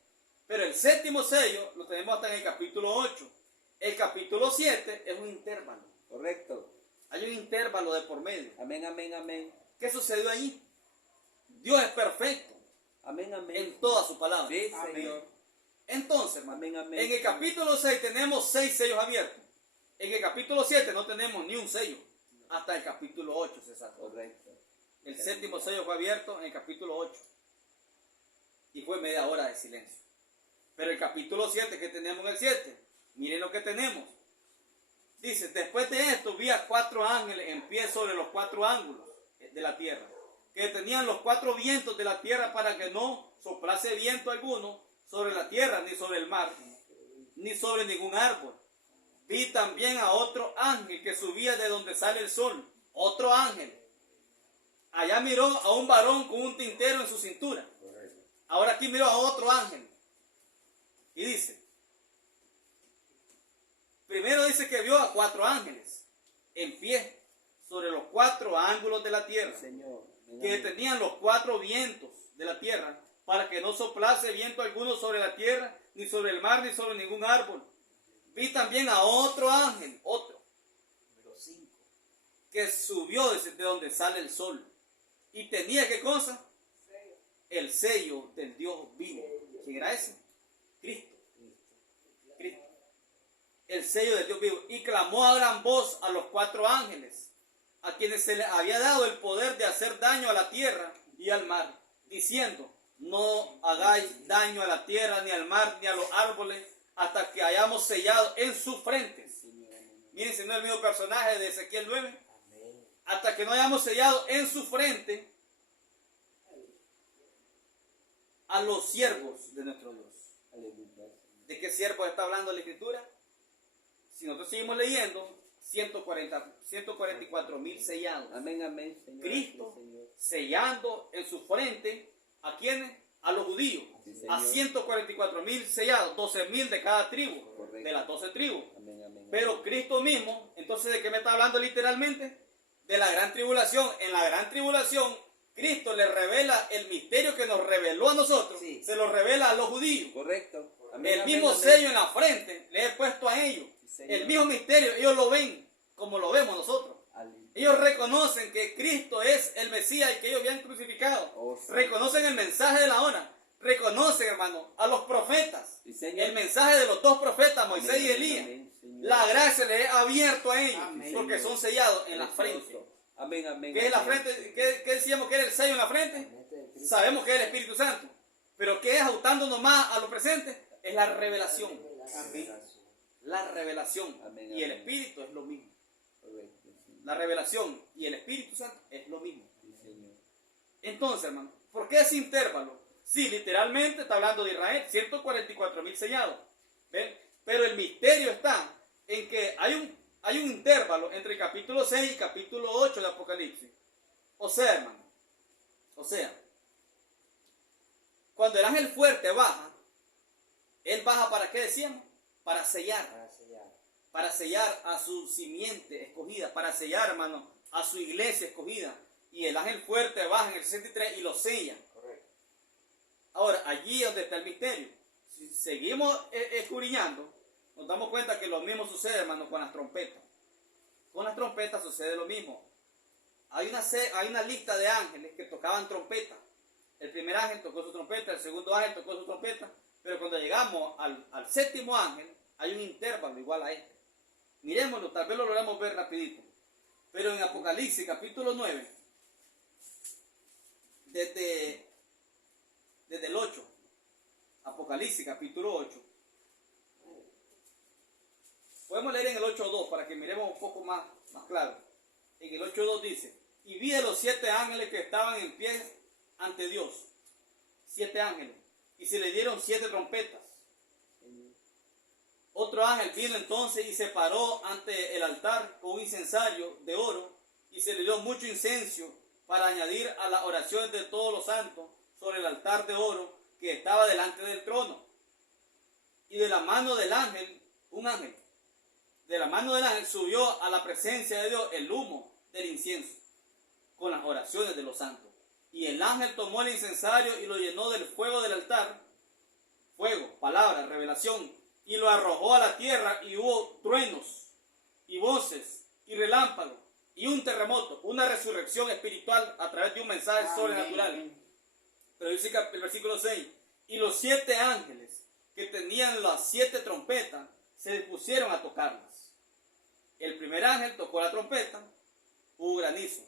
Pero el séptimo sello lo tenemos hasta en el capítulo 8. El capítulo 7 es un intervalo. Correcto. Hay un intervalo de por medio. Amén, amén, amén. ¿Qué sucedió allí? Dios es perfecto Amén, amén. en toda su palabra. Sí, Amén. Señor. Entonces, hermano, Amén, amén. en el capítulo 6 tenemos 6 sellos abiertos. En el capítulo 7 no tenemos ni un sello. Hasta el capítulo 8 se sacó. Correcto. El séptimo sello fue abierto en el capítulo 8. Y fue media hora de silencio. Pero el capítulo 7, que tenemos en el 7, miren lo que tenemos. Dice, después de esto vi a 4 ángeles en pie sobre los 4 ángulos de la tierra, que tenían los 4 vientos de la tierra para que no soplase viento alguno sobre la tierra, ni sobre el mar, ni sobre ningún árbol. Vi también a otro ángel que subía de donde sale el sol. Otro ángel. Allá miró a un varón con un tintero en su cintura. Ahora aquí miró a otro ángel. Y dice, primero dice que vio a 4 ángeles en pie sobre los 4 ángulos de la tierra, Señor. que tenían los 4 vientos de la tierra, para que no soplase viento alguno sobre la tierra, ni sobre el mar, ni sobre ningún árbol. Vi también a otro ángel, otro, número 5, que subió desde donde sale el sol. Y tenía, ¿qué cosa? El sello del Dios vivo. ¿Quién era ese? Cristo. Cristo. El sello del Dios vivo. Y clamó a gran voz a los 4 ángeles, a quienes se les había dado el poder de hacer daño a la tierra y al mar, diciendo, no hagáis daño a la tierra, ni al mar, ni a los árboles, hasta que hayamos sellado en sus frentes. Miren, si no es el mismo personaje de Ezequiel 9. Hasta que no hayamos sellado en su frente a los siervos de nuestro Dios. ¿De qué siervos está hablando la Escritura? Si nosotros seguimos leyendo, 144,000 sellados. Amén, amén, Señor. Cristo Señor. sellando en su frente, ¿a quiénes? a los judíos, Sí, señor. a 144,000 sellados, 12,000 de cada tribu, Correcto. de las 12 tribus. Amén, amén. Pero Cristo mismo, entonces, ¿de qué me está hablando literalmente? De la gran tribulación. En la gran tribulación, Cristo le revela el misterio que nos reveló a nosotros, Sí. se lo revela a los judíos. Correcto. Amén, El amén, mismo amén. sello en la frente le he puesto a ellos. Sí, señor. El mismo misterio, ellos lo ven como lo vemos nosotros. Aleluya. Ellos reconocen que Cristo es el Mesías y que ellos habían crucificado. Oh, sí. Reconocen el mensaje de la hora. Reconocen, hermano, a los profetas. Sí, señor. El mensaje de los dos profetas, Moisés Amén, y Elías. amén, Señor. La gracia les he abierto a ellos Amén. porque son sellados en la Precioso. frente. Amén, amén. ¿Qué es la amén. frente? ¿Qué decíamos que era el sello en la frente? Cristo. Sabemos que es el Espíritu Santo. Pero ¿qué es ajustándonos más a lo presente? Es la revelación. Amén. La revelación. Amén, Y el amén. Espíritu es lo mismo. Correcto, sí. La revelación y el Espíritu Santo es lo mismo. Sí, Señor. Entonces, hermano, ¿por qué ese intervalo? Sí, literalmente está hablando de Israel, 144,000 sellados. ¿Ven? Pero el misterio está en que hay un intervalo entre el capítulo 6 y capítulo 8 de Apocalipsis. O sea, hermano, cuando el ángel fuerte baja, él baja ¿para qué decíamos? Para sellar. Para sellar a su simiente escogida, para sellar, hermano, a su iglesia escogida. Y el ángel fuerte baja en el 63 y lo sella. Correcto. Ahora, allí es donde está el misterio. Si seguimos escudriñando, nos damos cuenta que lo mismo sucede, hermano, con las trompetas. Con las trompetas sucede lo mismo. Hay una lista de ángeles que tocaban trompeta. El primer ángel tocó su trompeta, el segundo ángel tocó su trompeta, pero cuando llegamos al séptimo ángel, hay un intervalo igual a este. Miremoslo, tal vez lo logramos ver rapidito. Pero en Apocalipsis capítulo 9, desde el 8, Apocalipsis capítulo 8, podemos leer en el 8.2 para que miremos un poco más claro. En el 8.2 dice: y vi a los 7 ángeles que estaban en pie ante Dios, 7 ángeles, y se le dieron 7 trompetas. Otro ángel vino entonces y se paró ante el altar con un incensario de oro, y se le dio mucho incienso para añadir a las oraciones de todos los santos sobre el altar de oro que estaba delante del trono. Y de la mano del ángel, un ángel, de la mano del ángel subió a la presencia de Dios el humo del incienso con las oraciones de los santos. Y el ángel tomó el incensario y lo llenó del fuego del altar, fuego, palabra, revelación, y lo arrojó a la tierra, y hubo truenos y voces y relámpagos y un terremoto, una resurrección espiritual a través de un mensaje sobrenatural. Pero dice el versículo 6: y los 7 ángeles que tenían las 7 trompetas se dispusieron a tocarlas. El primer ángel tocó la trompeta, hubo granizo.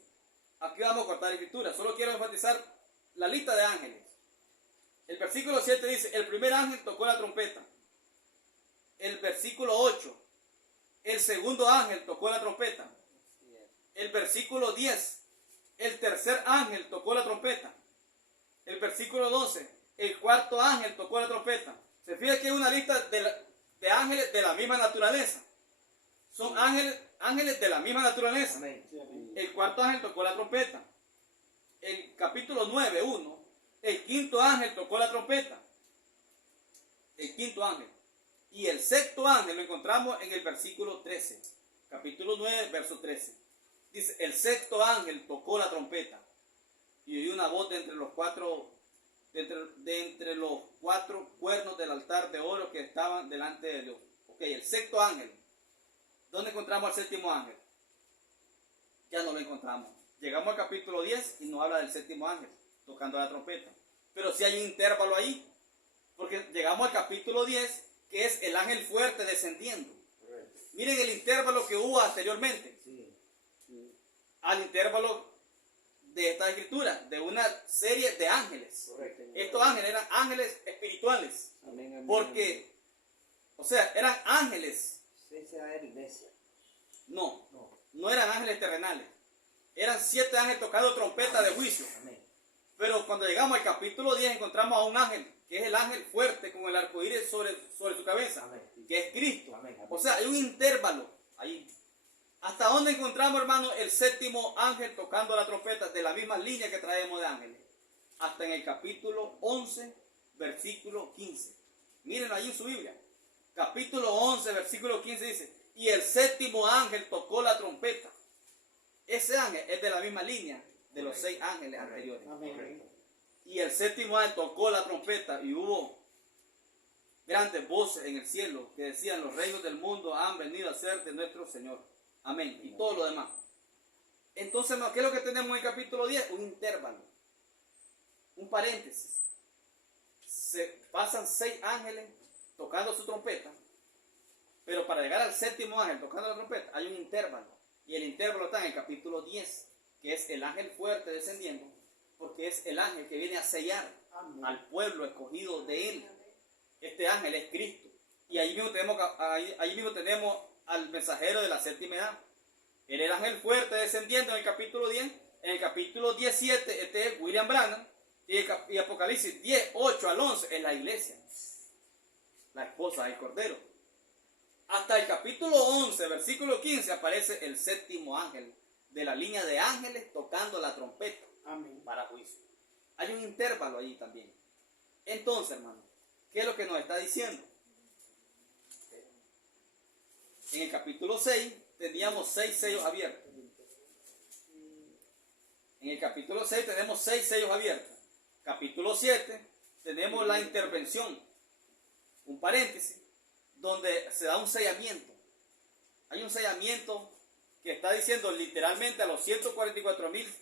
Aquí vamos a cortar la escritura, solo quiero enfatizar la lista de ángeles. El versículo 7 dice: el primer ángel tocó la trompeta. El versículo 8: el segundo ángel tocó la trompeta. El versículo 10: el tercer ángel tocó la trompeta. El versículo 12: el cuarto ángel tocó la trompeta. Se fija que hay una lista de ángeles de la misma naturaleza. Son ángeles de la misma naturaleza. Amén. El cuarto ángel tocó la trompeta. El capítulo 9:1: el quinto ángel tocó la trompeta. El quinto ángel. Y el sexto ángel lo encontramos en el versículo 13. Capítulo 9, verso 13. Dice: el sexto ángel tocó la trompeta. Y oí una voz de entre los 4 cuernos del altar de oro que estaban delante de Dios. Ok, el sexto ángel. ¿Dónde encontramos al séptimo ángel? Ya no lo encontramos. Llegamos al capítulo 10 y nos habla del séptimo ángel tocando la trompeta. Pero sí hay un intervalo ahí. Porque llegamos al capítulo 10, que es el ángel fuerte descendiendo. Correcto. Miren el intervalo que hubo anteriormente. Sí. Al intervalo de esta escritura, de una serie de ángeles. Correcto. Estos ángeles eran ángeles espirituales. Amén, amén, Porque, o sea, eran ángeles. Esa era la iglesia. No eran ángeles terrenales. Eran 7 ángeles tocando trompeta de juicio. Amén. Pero cuando llegamos al capítulo 10 encontramos a un ángel, que es el ángel fuerte con el arco iris sobre su cabeza, Amén. que es Cristo. Amén. O sea, hay un intervalo ahí. ¿Hasta dónde encontramos, hermano, el séptimo ángel tocando la trompeta de la misma línea que traemos de ángeles? hasta en el capítulo 11, versículo 15. Miren ahí en su Biblia. Capítulo 11, versículo 15 dice, y el séptimo ángel tocó la trompeta. Ese ángel es de la misma línea de los 6 ángeles anteriores. Y el séptimo ángel tocó la trompeta y hubo grandes voces en el cielo que decían, los reinos del mundo han venido a ser de nuestro Señor. Amén. Y todo lo demás. Entonces, hermano, ¿qué es lo que tenemos en el capítulo 10? Un intervalo. Un paréntesis. Se pasan 6 ángeles tocando su trompeta. Pero para llegar al séptimo ángel tocando la trompeta hay un intervalo. Y el intervalo está en el capítulo 10, que es el ángel fuerte descendiendo, porque es el ángel que viene a sellar al pueblo escogido de él. Este ángel es Cristo. Y ahí mismo tenemos al mensajero de la séptima edad. Él es el ángel fuerte descendiendo en el capítulo 10. En el capítulo 17, este es William Branham. Y Apocalipsis 10, 8 al 11 es la iglesia, la esposa del Cordero. Hasta el capítulo 11, versículo 15, aparece el séptimo ángel de la línea de ángeles tocando la trompeta. Amén. Para juicio. Hay un intervalo allí también. Entonces, hermano, ¿qué es lo que nos está diciendo? En el capítulo 6 teníamos 6 sellos abiertos. En el capítulo 6 tenemos 6 sellos abiertos. Capítulo 7 tenemos la intervención, un paréntesis, donde se da un sellamiento. Hay un sellamiento que está diciendo literalmente a los 144,000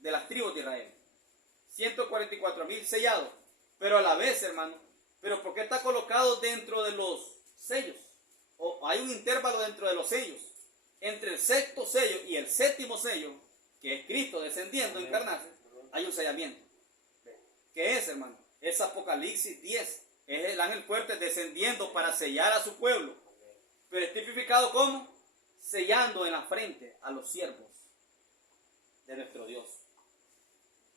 de las tribus de Israel. 144,000 sellados. Pero a la vez, hermano, ¿pero por qué está colocado dentro de los sellos? O hay un intervalo dentro de los sellos. Entre el sexto sello y el séptimo sello, que es Cristo descendiendo, encarnarse, hay un sellamiento. ¿Qué es, hermano? Es Apocalipsis 10. Es el ángel fuerte descendiendo para sellar a su pueblo. Pero es tipificado como sellando en la frente a los siervos de nuestro Dios.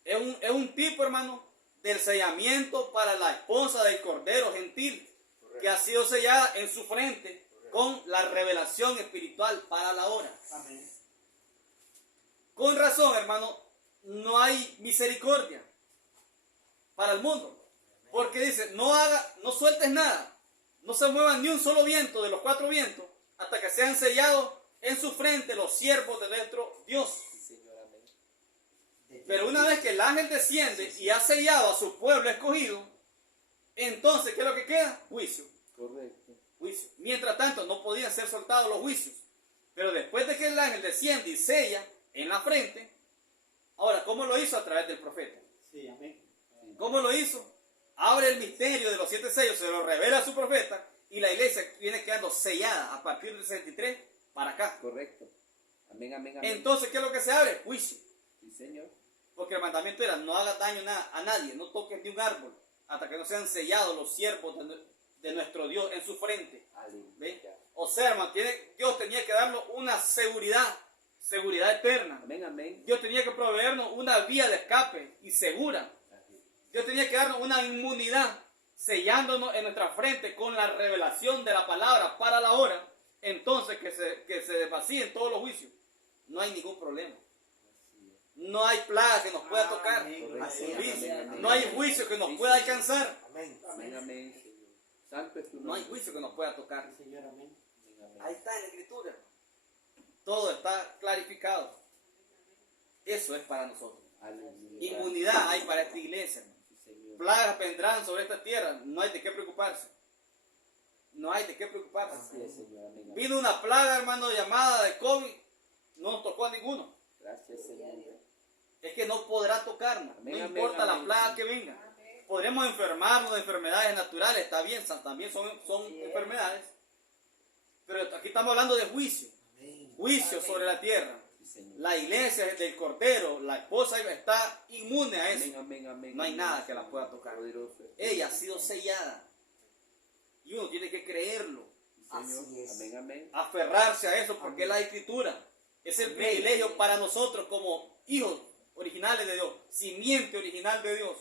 Es un tipo, hermano, del sellamiento para la esposa del Cordero Gentil, que ha sido sellada en su frente con la revelación espiritual para la hora. Amén. Con razón, hermano, no hay misericordia para el mundo. Porque dice, no sueltes nada, no se muevan ni un solo viento de los 4 vientos, hasta que sean sellados en su frente los siervos de nuestro Dios. Pero una vez que el ángel desciende y ha sellado a su pueblo escogido, entonces, ¿qué es lo que queda? Juicio. Correcto. Juicio. Mientras tanto, no podían ser soltados los juicios. Pero después de que el ángel desciende y sella en la frente, ahora, ¿cómo lo hizo? A través del profeta. Sí, amén. ¿Cómo lo hizo? Abre el misterio de los 7 sellos, se lo revela a su profeta y la iglesia viene quedando sellada a partir del 63 para acá. Correcto. Amén, amén, amén. Entonces, ¿qué es lo que se abre? Juicio. Sí, Señor. Porque el mandamiento era, no hagas daño a nadie, no toques ni un árbol, hasta que no sean sellados los siervos de nuestro Dios en su frente. ¿Ve? O sea, hermano, Dios tenía que darnos una seguridad eterna. Amén, amén. Dios tenía que proveernos una vía de escape y segura. Dios tenía que darnos una inmunidad, sellándonos en nuestra frente con la revelación de la palabra para la hora. Entonces que se desvacíen todos los juicios. No hay ningún problema. No hay plaga que nos pueda tocar. No hay juicio que nos pueda alcanzar. No hay juicio que nos pueda tocar. Ahí está en la escritura. Todo está clarificado. Eso es para nosotros. Inmunidad hay para esta iglesia. Plagas vendrán sobre esta tierra. No hay de qué preocuparse. No hay de qué preocuparse. Vino una plaga, hermano, llamada de COVID. No nos tocó a ninguno. Gracias, Señor. Es que no podrá tocarnos. No importa la plaga que venga. Podremos enfermarnos de enfermedades naturales. Está bien, también son enfermedades. Pero aquí estamos hablando de juicio. Juicio sobre la tierra. La iglesia del Cordero, la esposa está inmune a eso. No hay nada que la pueda tocar. Ella ha sido sellada. Y uno tiene que creerlo. Así es. Aferrarse a eso porque es la escritura. Es el privilegio para nosotros como hijos originales de Dios, simiente original de Dios.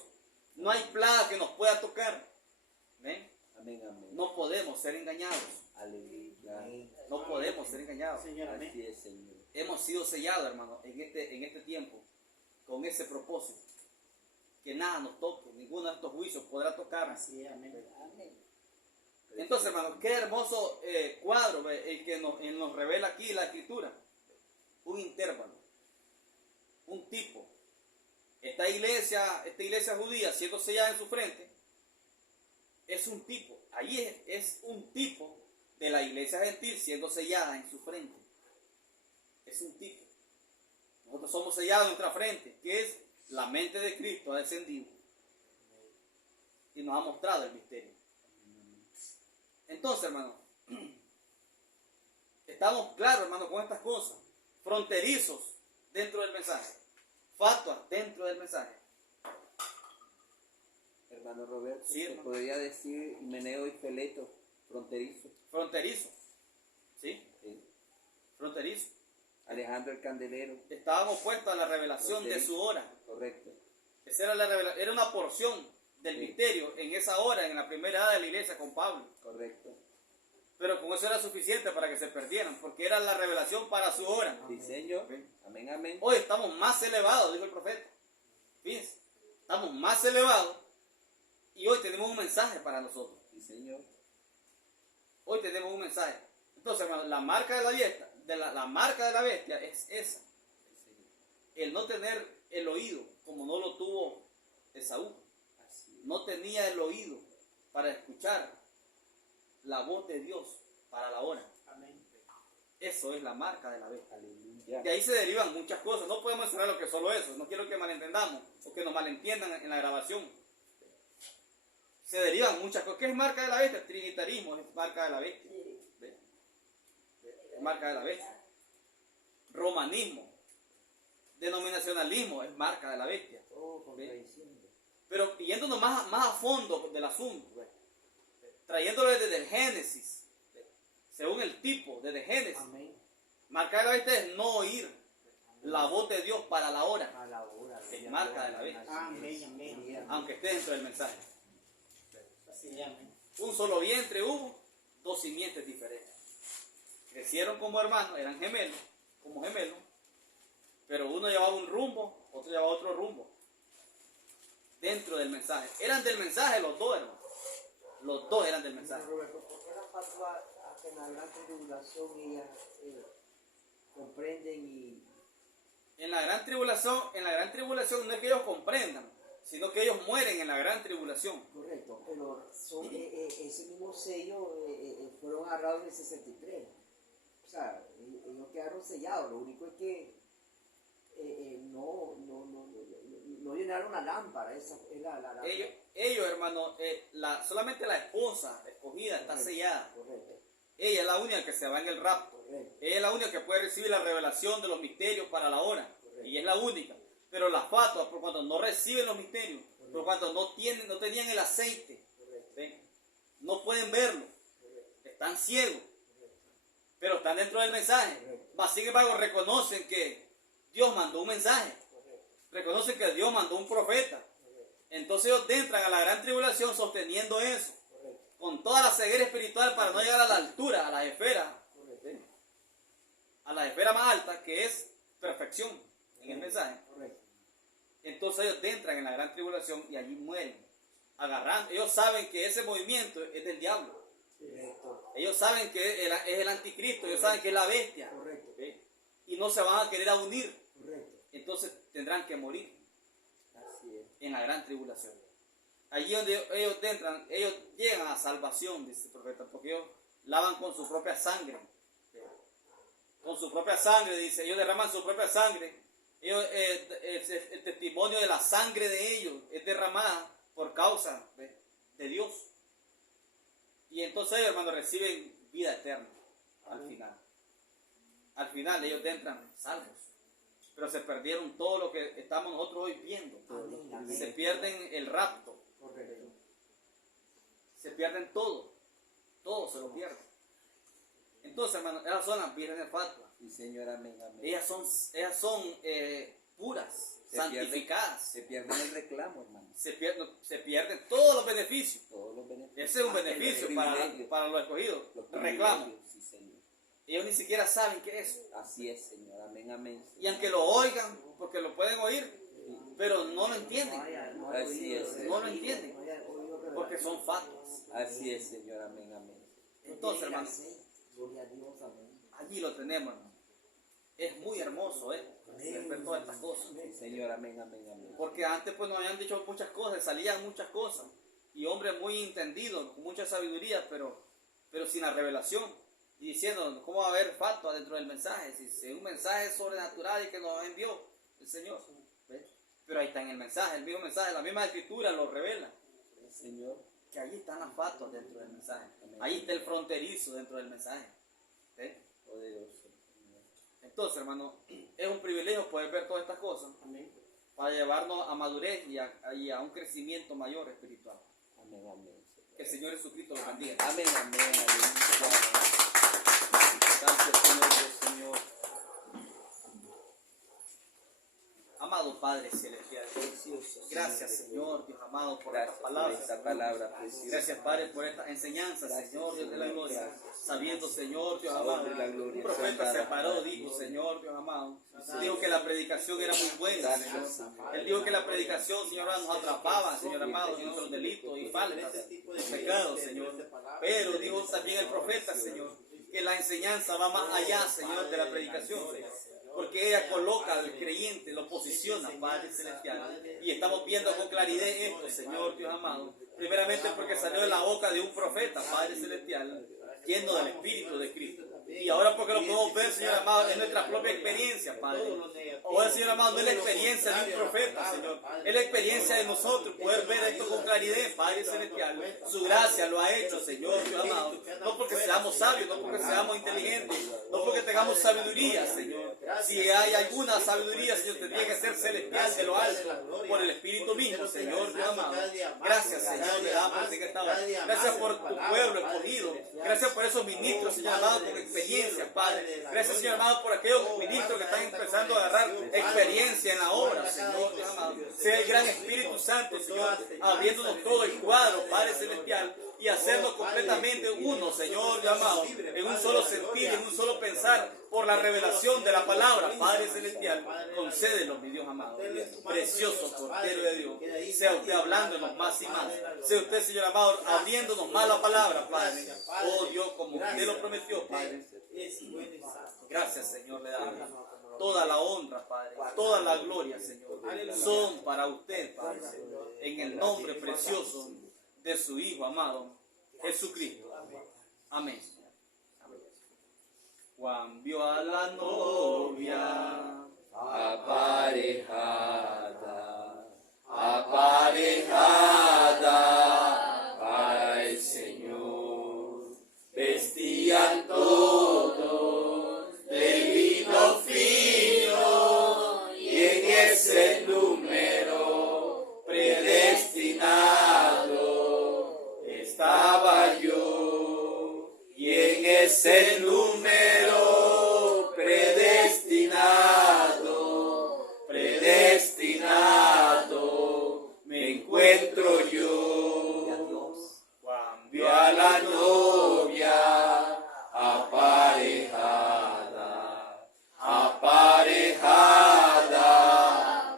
No hay plaga que nos pueda tocar. ¿Ven? No podemos ser engañados. No podemos ser engañados. Así es, Señor. Hemos sido sellados, hermano, en este tiempo, con ese propósito. que nada nos toque, ninguno de estos juicios podrá tocarnos. Así es, amén. Entonces, hermano, qué hermoso cuadro el que nos revela aquí la Escritura. Un intervalo, un tipo. Esta iglesia judía siendo sellada en su frente, es un tipo. Allí es un tipo de la iglesia gentil siendo sellada en su frente. Es un tipo. Nosotros somos sellados en nuestra frente, que es la mente de Cristo ha descendido y nos ha mostrado el misterio. Entonces, hermano, estamos claros, hermano, con estas cosas. Fronterizos dentro del mensaje. Fatuas dentro del mensaje. Hermano Roberto, Sí, se hermano. podría decir Himeneo y Feleto, fronterizo. Fronterizo. ¿Sí? Sí. Fronterizo. Alejandro el Candelero, Estábamos puestos a la revelación de su hora. correcto. Esa era, era una porción del Sí. misterio en esa hora, en la primera edad de la iglesia con Pablo. Correcto. Pero con eso era suficiente para que se perdieran, porque era la revelación para su hora. Sí, Señor. Amén, amén. Hoy estamos más elevados, dijo el profeta. Fíjense, estamos más elevados y hoy tenemos un mensaje para nosotros. Sí, Señor. Hoy tenemos un mensaje. Entonces, hermano, la marca de la bestia, la marca de la bestia es esa. Sí, Señor. El no tener el oído, como no lo tuvo Esaú. Así es. No tenía el oído para escuchar la voz de Dios para la hora. Amén. Eso es la marca de la bestia. Aleluya. De ahí se derivan muchas cosas. No podemos enseñar lo que es solo eso. No quiero que malentendamos o que nos malentiendan en la grabación. Se derivan muchas cosas. ¿Qué es marca de la bestia? Trinitarismo es marca de la bestia. Es marca de la bestia. Romanismo, denominacionalismo es marca de la bestia. Todo contradiciendo. Pero yéndonos más a fondo del asunto, trayéndolo desde el Génesis, según el tipo, desde Génesis. Amén. Marca de la bestia es no oír la voz de Dios para la hora, A la hora. Es marca de la bestia. Amén, amén. aunque esté dentro del mensaje. Así es, amén. Un solo vientre hubo, dos simientes diferentes. Crecieron como hermanos, eran gemelos, como gemelos, pero uno llevaba un rumbo, otro llevaba otro rumbo. Dentro del mensaje. Eran del mensaje los dos, hermanos. Los dos eran del mensaje. Roberto, ¿por qué la fatua hasta en la gran tribulación ellas comprenden y En la gran tribulación no es que ellos comprendan, sino que ellos mueren en la gran tribulación. correcto, pero son, ese mismo sello fueron agarrados en el 63. O sea, ellos quedaron sellados. Lo único es que no llenaron la lámpara. Esa es la lámpara. Ellos, hermano, solamente la esposa escogida está Correcto. sellada. Correcto, Ella es la única que se va en el rapto. correcto. Ella es la única que puede recibir la revelación de los misterios para la hora. Correcto. Ella es la única. Pero las fatuas, por cuanto no reciben los misterios, Correcto. por cuanto no tenían el aceite, Correcto. ¿ven? No pueden verlo, Correcto. están ciegos, pero están dentro del mensaje. Correcto. Mas, sin embargo, reconocen que Dios mandó un mensaje, Correcto. reconocen que Dios mandó un profeta. Entonces ellos entran a la gran tribulación sosteniendo eso, Correcto. con toda la ceguera espiritual para no llegar a la altura, a las esferas, Correcto. a la esfera más alta, que es perfección en el mensaje. Correcto. Entonces ellos entran en la gran tribulación y allí mueren, agarrando. Ellos saben que ese movimiento es del diablo. Correcto. Ellos saben que es el anticristo, ellos saben que es la bestia. Correcto. ¿Sí? Y no se van a querer unir. Correcto. Entonces tendrán que morir Así es. en la gran tribulación. Allí donde ellos entran, ellos llegan a salvación, dice el profeta, porque ellos lavan con su propia sangre. Con su propia sangre, dice, ellos derraman su propia sangre. Ellos, el testimonio de la sangre de ellos es derramada por causa de Dios. Y entonces ellos, hermanos, reciben vida eterna al final. Al final ellos entran salvos. Pero se perdieron todo lo que estamos nosotros hoy viendo. Amén, amén. Se pierden el rapto. Correcto. Se pierden todo. Todo se lo pierden. Entonces, hermanos, esas son las vírgenes fatuas. Sí, Señor, amén, amén. Ellas son puras, santificadas. Se pierde el reclamo, hermano. Se pierden todos los beneficios. Todos los beneficios. Ese es un Hasta beneficio los para privilegios. los escogidos. Los Reclamo. privilegios, sí, Señor. Ellos ni siquiera saben qué es eso. Así es, Señor. Amén, amén. Y aunque lo oigan, porque lo pueden oír, pero no lo entienden, Así es. no lo entienden, porque son fatuos. Así es, Señor. Amén, amén. Entonces, hermano, Gloria a Dios, amén. allí lo tenemos, hermano. Es muy hermoso, ver todas estas cosas. Señor, amén, amén, amén. Porque antes pues nos habían dicho muchas cosas, salían muchas cosas. Y hombres muy entendidos, con mucha sabiduría, pero sin la revelación. Y diciendo, ¿cómo va a haber fatua dentro del mensaje? Si es un mensaje sobrenatural y que nos envió el Señor. ¿Ves? Pero ahí está en el mensaje, el mismo mensaje, la misma escritura lo revela. Señor. Que allí están las fatuas dentro del mensaje. Ahí está el fronterizo dentro del mensaje. ¿Ves? Poderoso. Entonces, hermano, es un privilegio poder ver todas estas cosas. Amén. Para llevarnos a madurez y a un crecimiento mayor espiritual. Amén, amén. Que el Señor Jesucristo los bendiga. Amén, amén, amén. Gracias, Señor, Dios, Señor. Amado Padre Celestial, Precioso. gracias, Señor, Dios amado, por Gracias estas por palabras. esta palabra preciosa. Gracias, Padre, por esta enseñanza, Señor, Dios de la gloria. Sabiendo, Señor, Dios amado, de la gloria. un profeta se paró, dijo, Señor, Dios amado. Dijo que la predicación era muy buena, Señor. Él dijo que la predicación, Señor, nos atrapaba, Señor amado, en nuestros delitos y faltas, pecados, Señor. Pero dijo también el profeta, Señor, que la enseñanza va más allá, Señor, de la predicación, Señor. Porque ella coloca al creyente, lo posiciona, Padre Celestial. Y estamos viendo con claridad esto, Señor Dios amado. Primeramente porque salió de la boca de un profeta, Padre Celestial, lleno del Espíritu de Cristo. Y ahora porque lo podemos ver, Señor amado, en nuestra propia experiencia, Padre. Ahora, Señor amado, no es la experiencia de un profeta, Señor. Es la experiencia de nosotros, poder ver esto con claridad, Padre Celestial. Su gracia lo ha hecho, Señor Dios amado. No porque seamos sabios, no porque seamos inteligentes, no porque tengamos sabiduría, Señor. Si hay alguna sabiduría, Señor, tendría que ser celestial de lo alto, por el Espíritu mismo, Señor Dios amado. Gracias, Señor, le damos en esta hora. Gracias por tu pueblo escogido. Gracias por esos ministros, Señor amado, con experiencia, Padre. Gracias, Señor amado, por aquellos ministros que están empezando a agarrar experiencia en la obra, Señor Dios amado. Sea el gran Espíritu Santo, Señor, abriéndonos todo el cuadro, Padre Celestial, y hacernos completamente uno, Señor Dios amado, en un solo sentir, en un solo pensar, por la revelación de la palabra, Padre Celestial. Concédelo, mi Dios amado, precioso Cordero de Dios. Sea usted hablándonos más y más. Sea usted, Señor amado, abriéndonos más la palabra, Padre. Oh Dios, como usted lo prometió, Padre. Gracias, Señor, le damos. Toda la honra, Padre, toda la gloria, Señor, son para usted, Padre, en el nombre precioso de su Hijo amado, Jesucristo. Amén. Juan vio a la novia Aparejada, aparejada para el Señor. Vestían todos de lino fino y en ese número predestinado estaba yo. Y en ese número predestinado, me encuentro yo. Juan vio a la novia aparejada, aparejada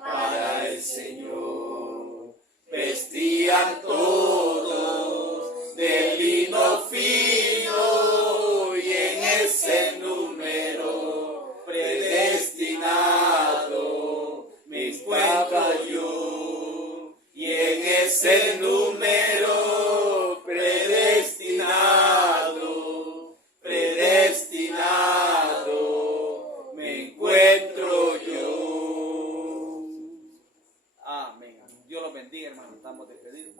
para el Señor. Vestían todos de lino fino y en ese número predestinado me encuentro yo. Y en ese número predestinado, predestinado me encuentro yo. Amén. Dios los bendiga, hermano. Estamos despedidos.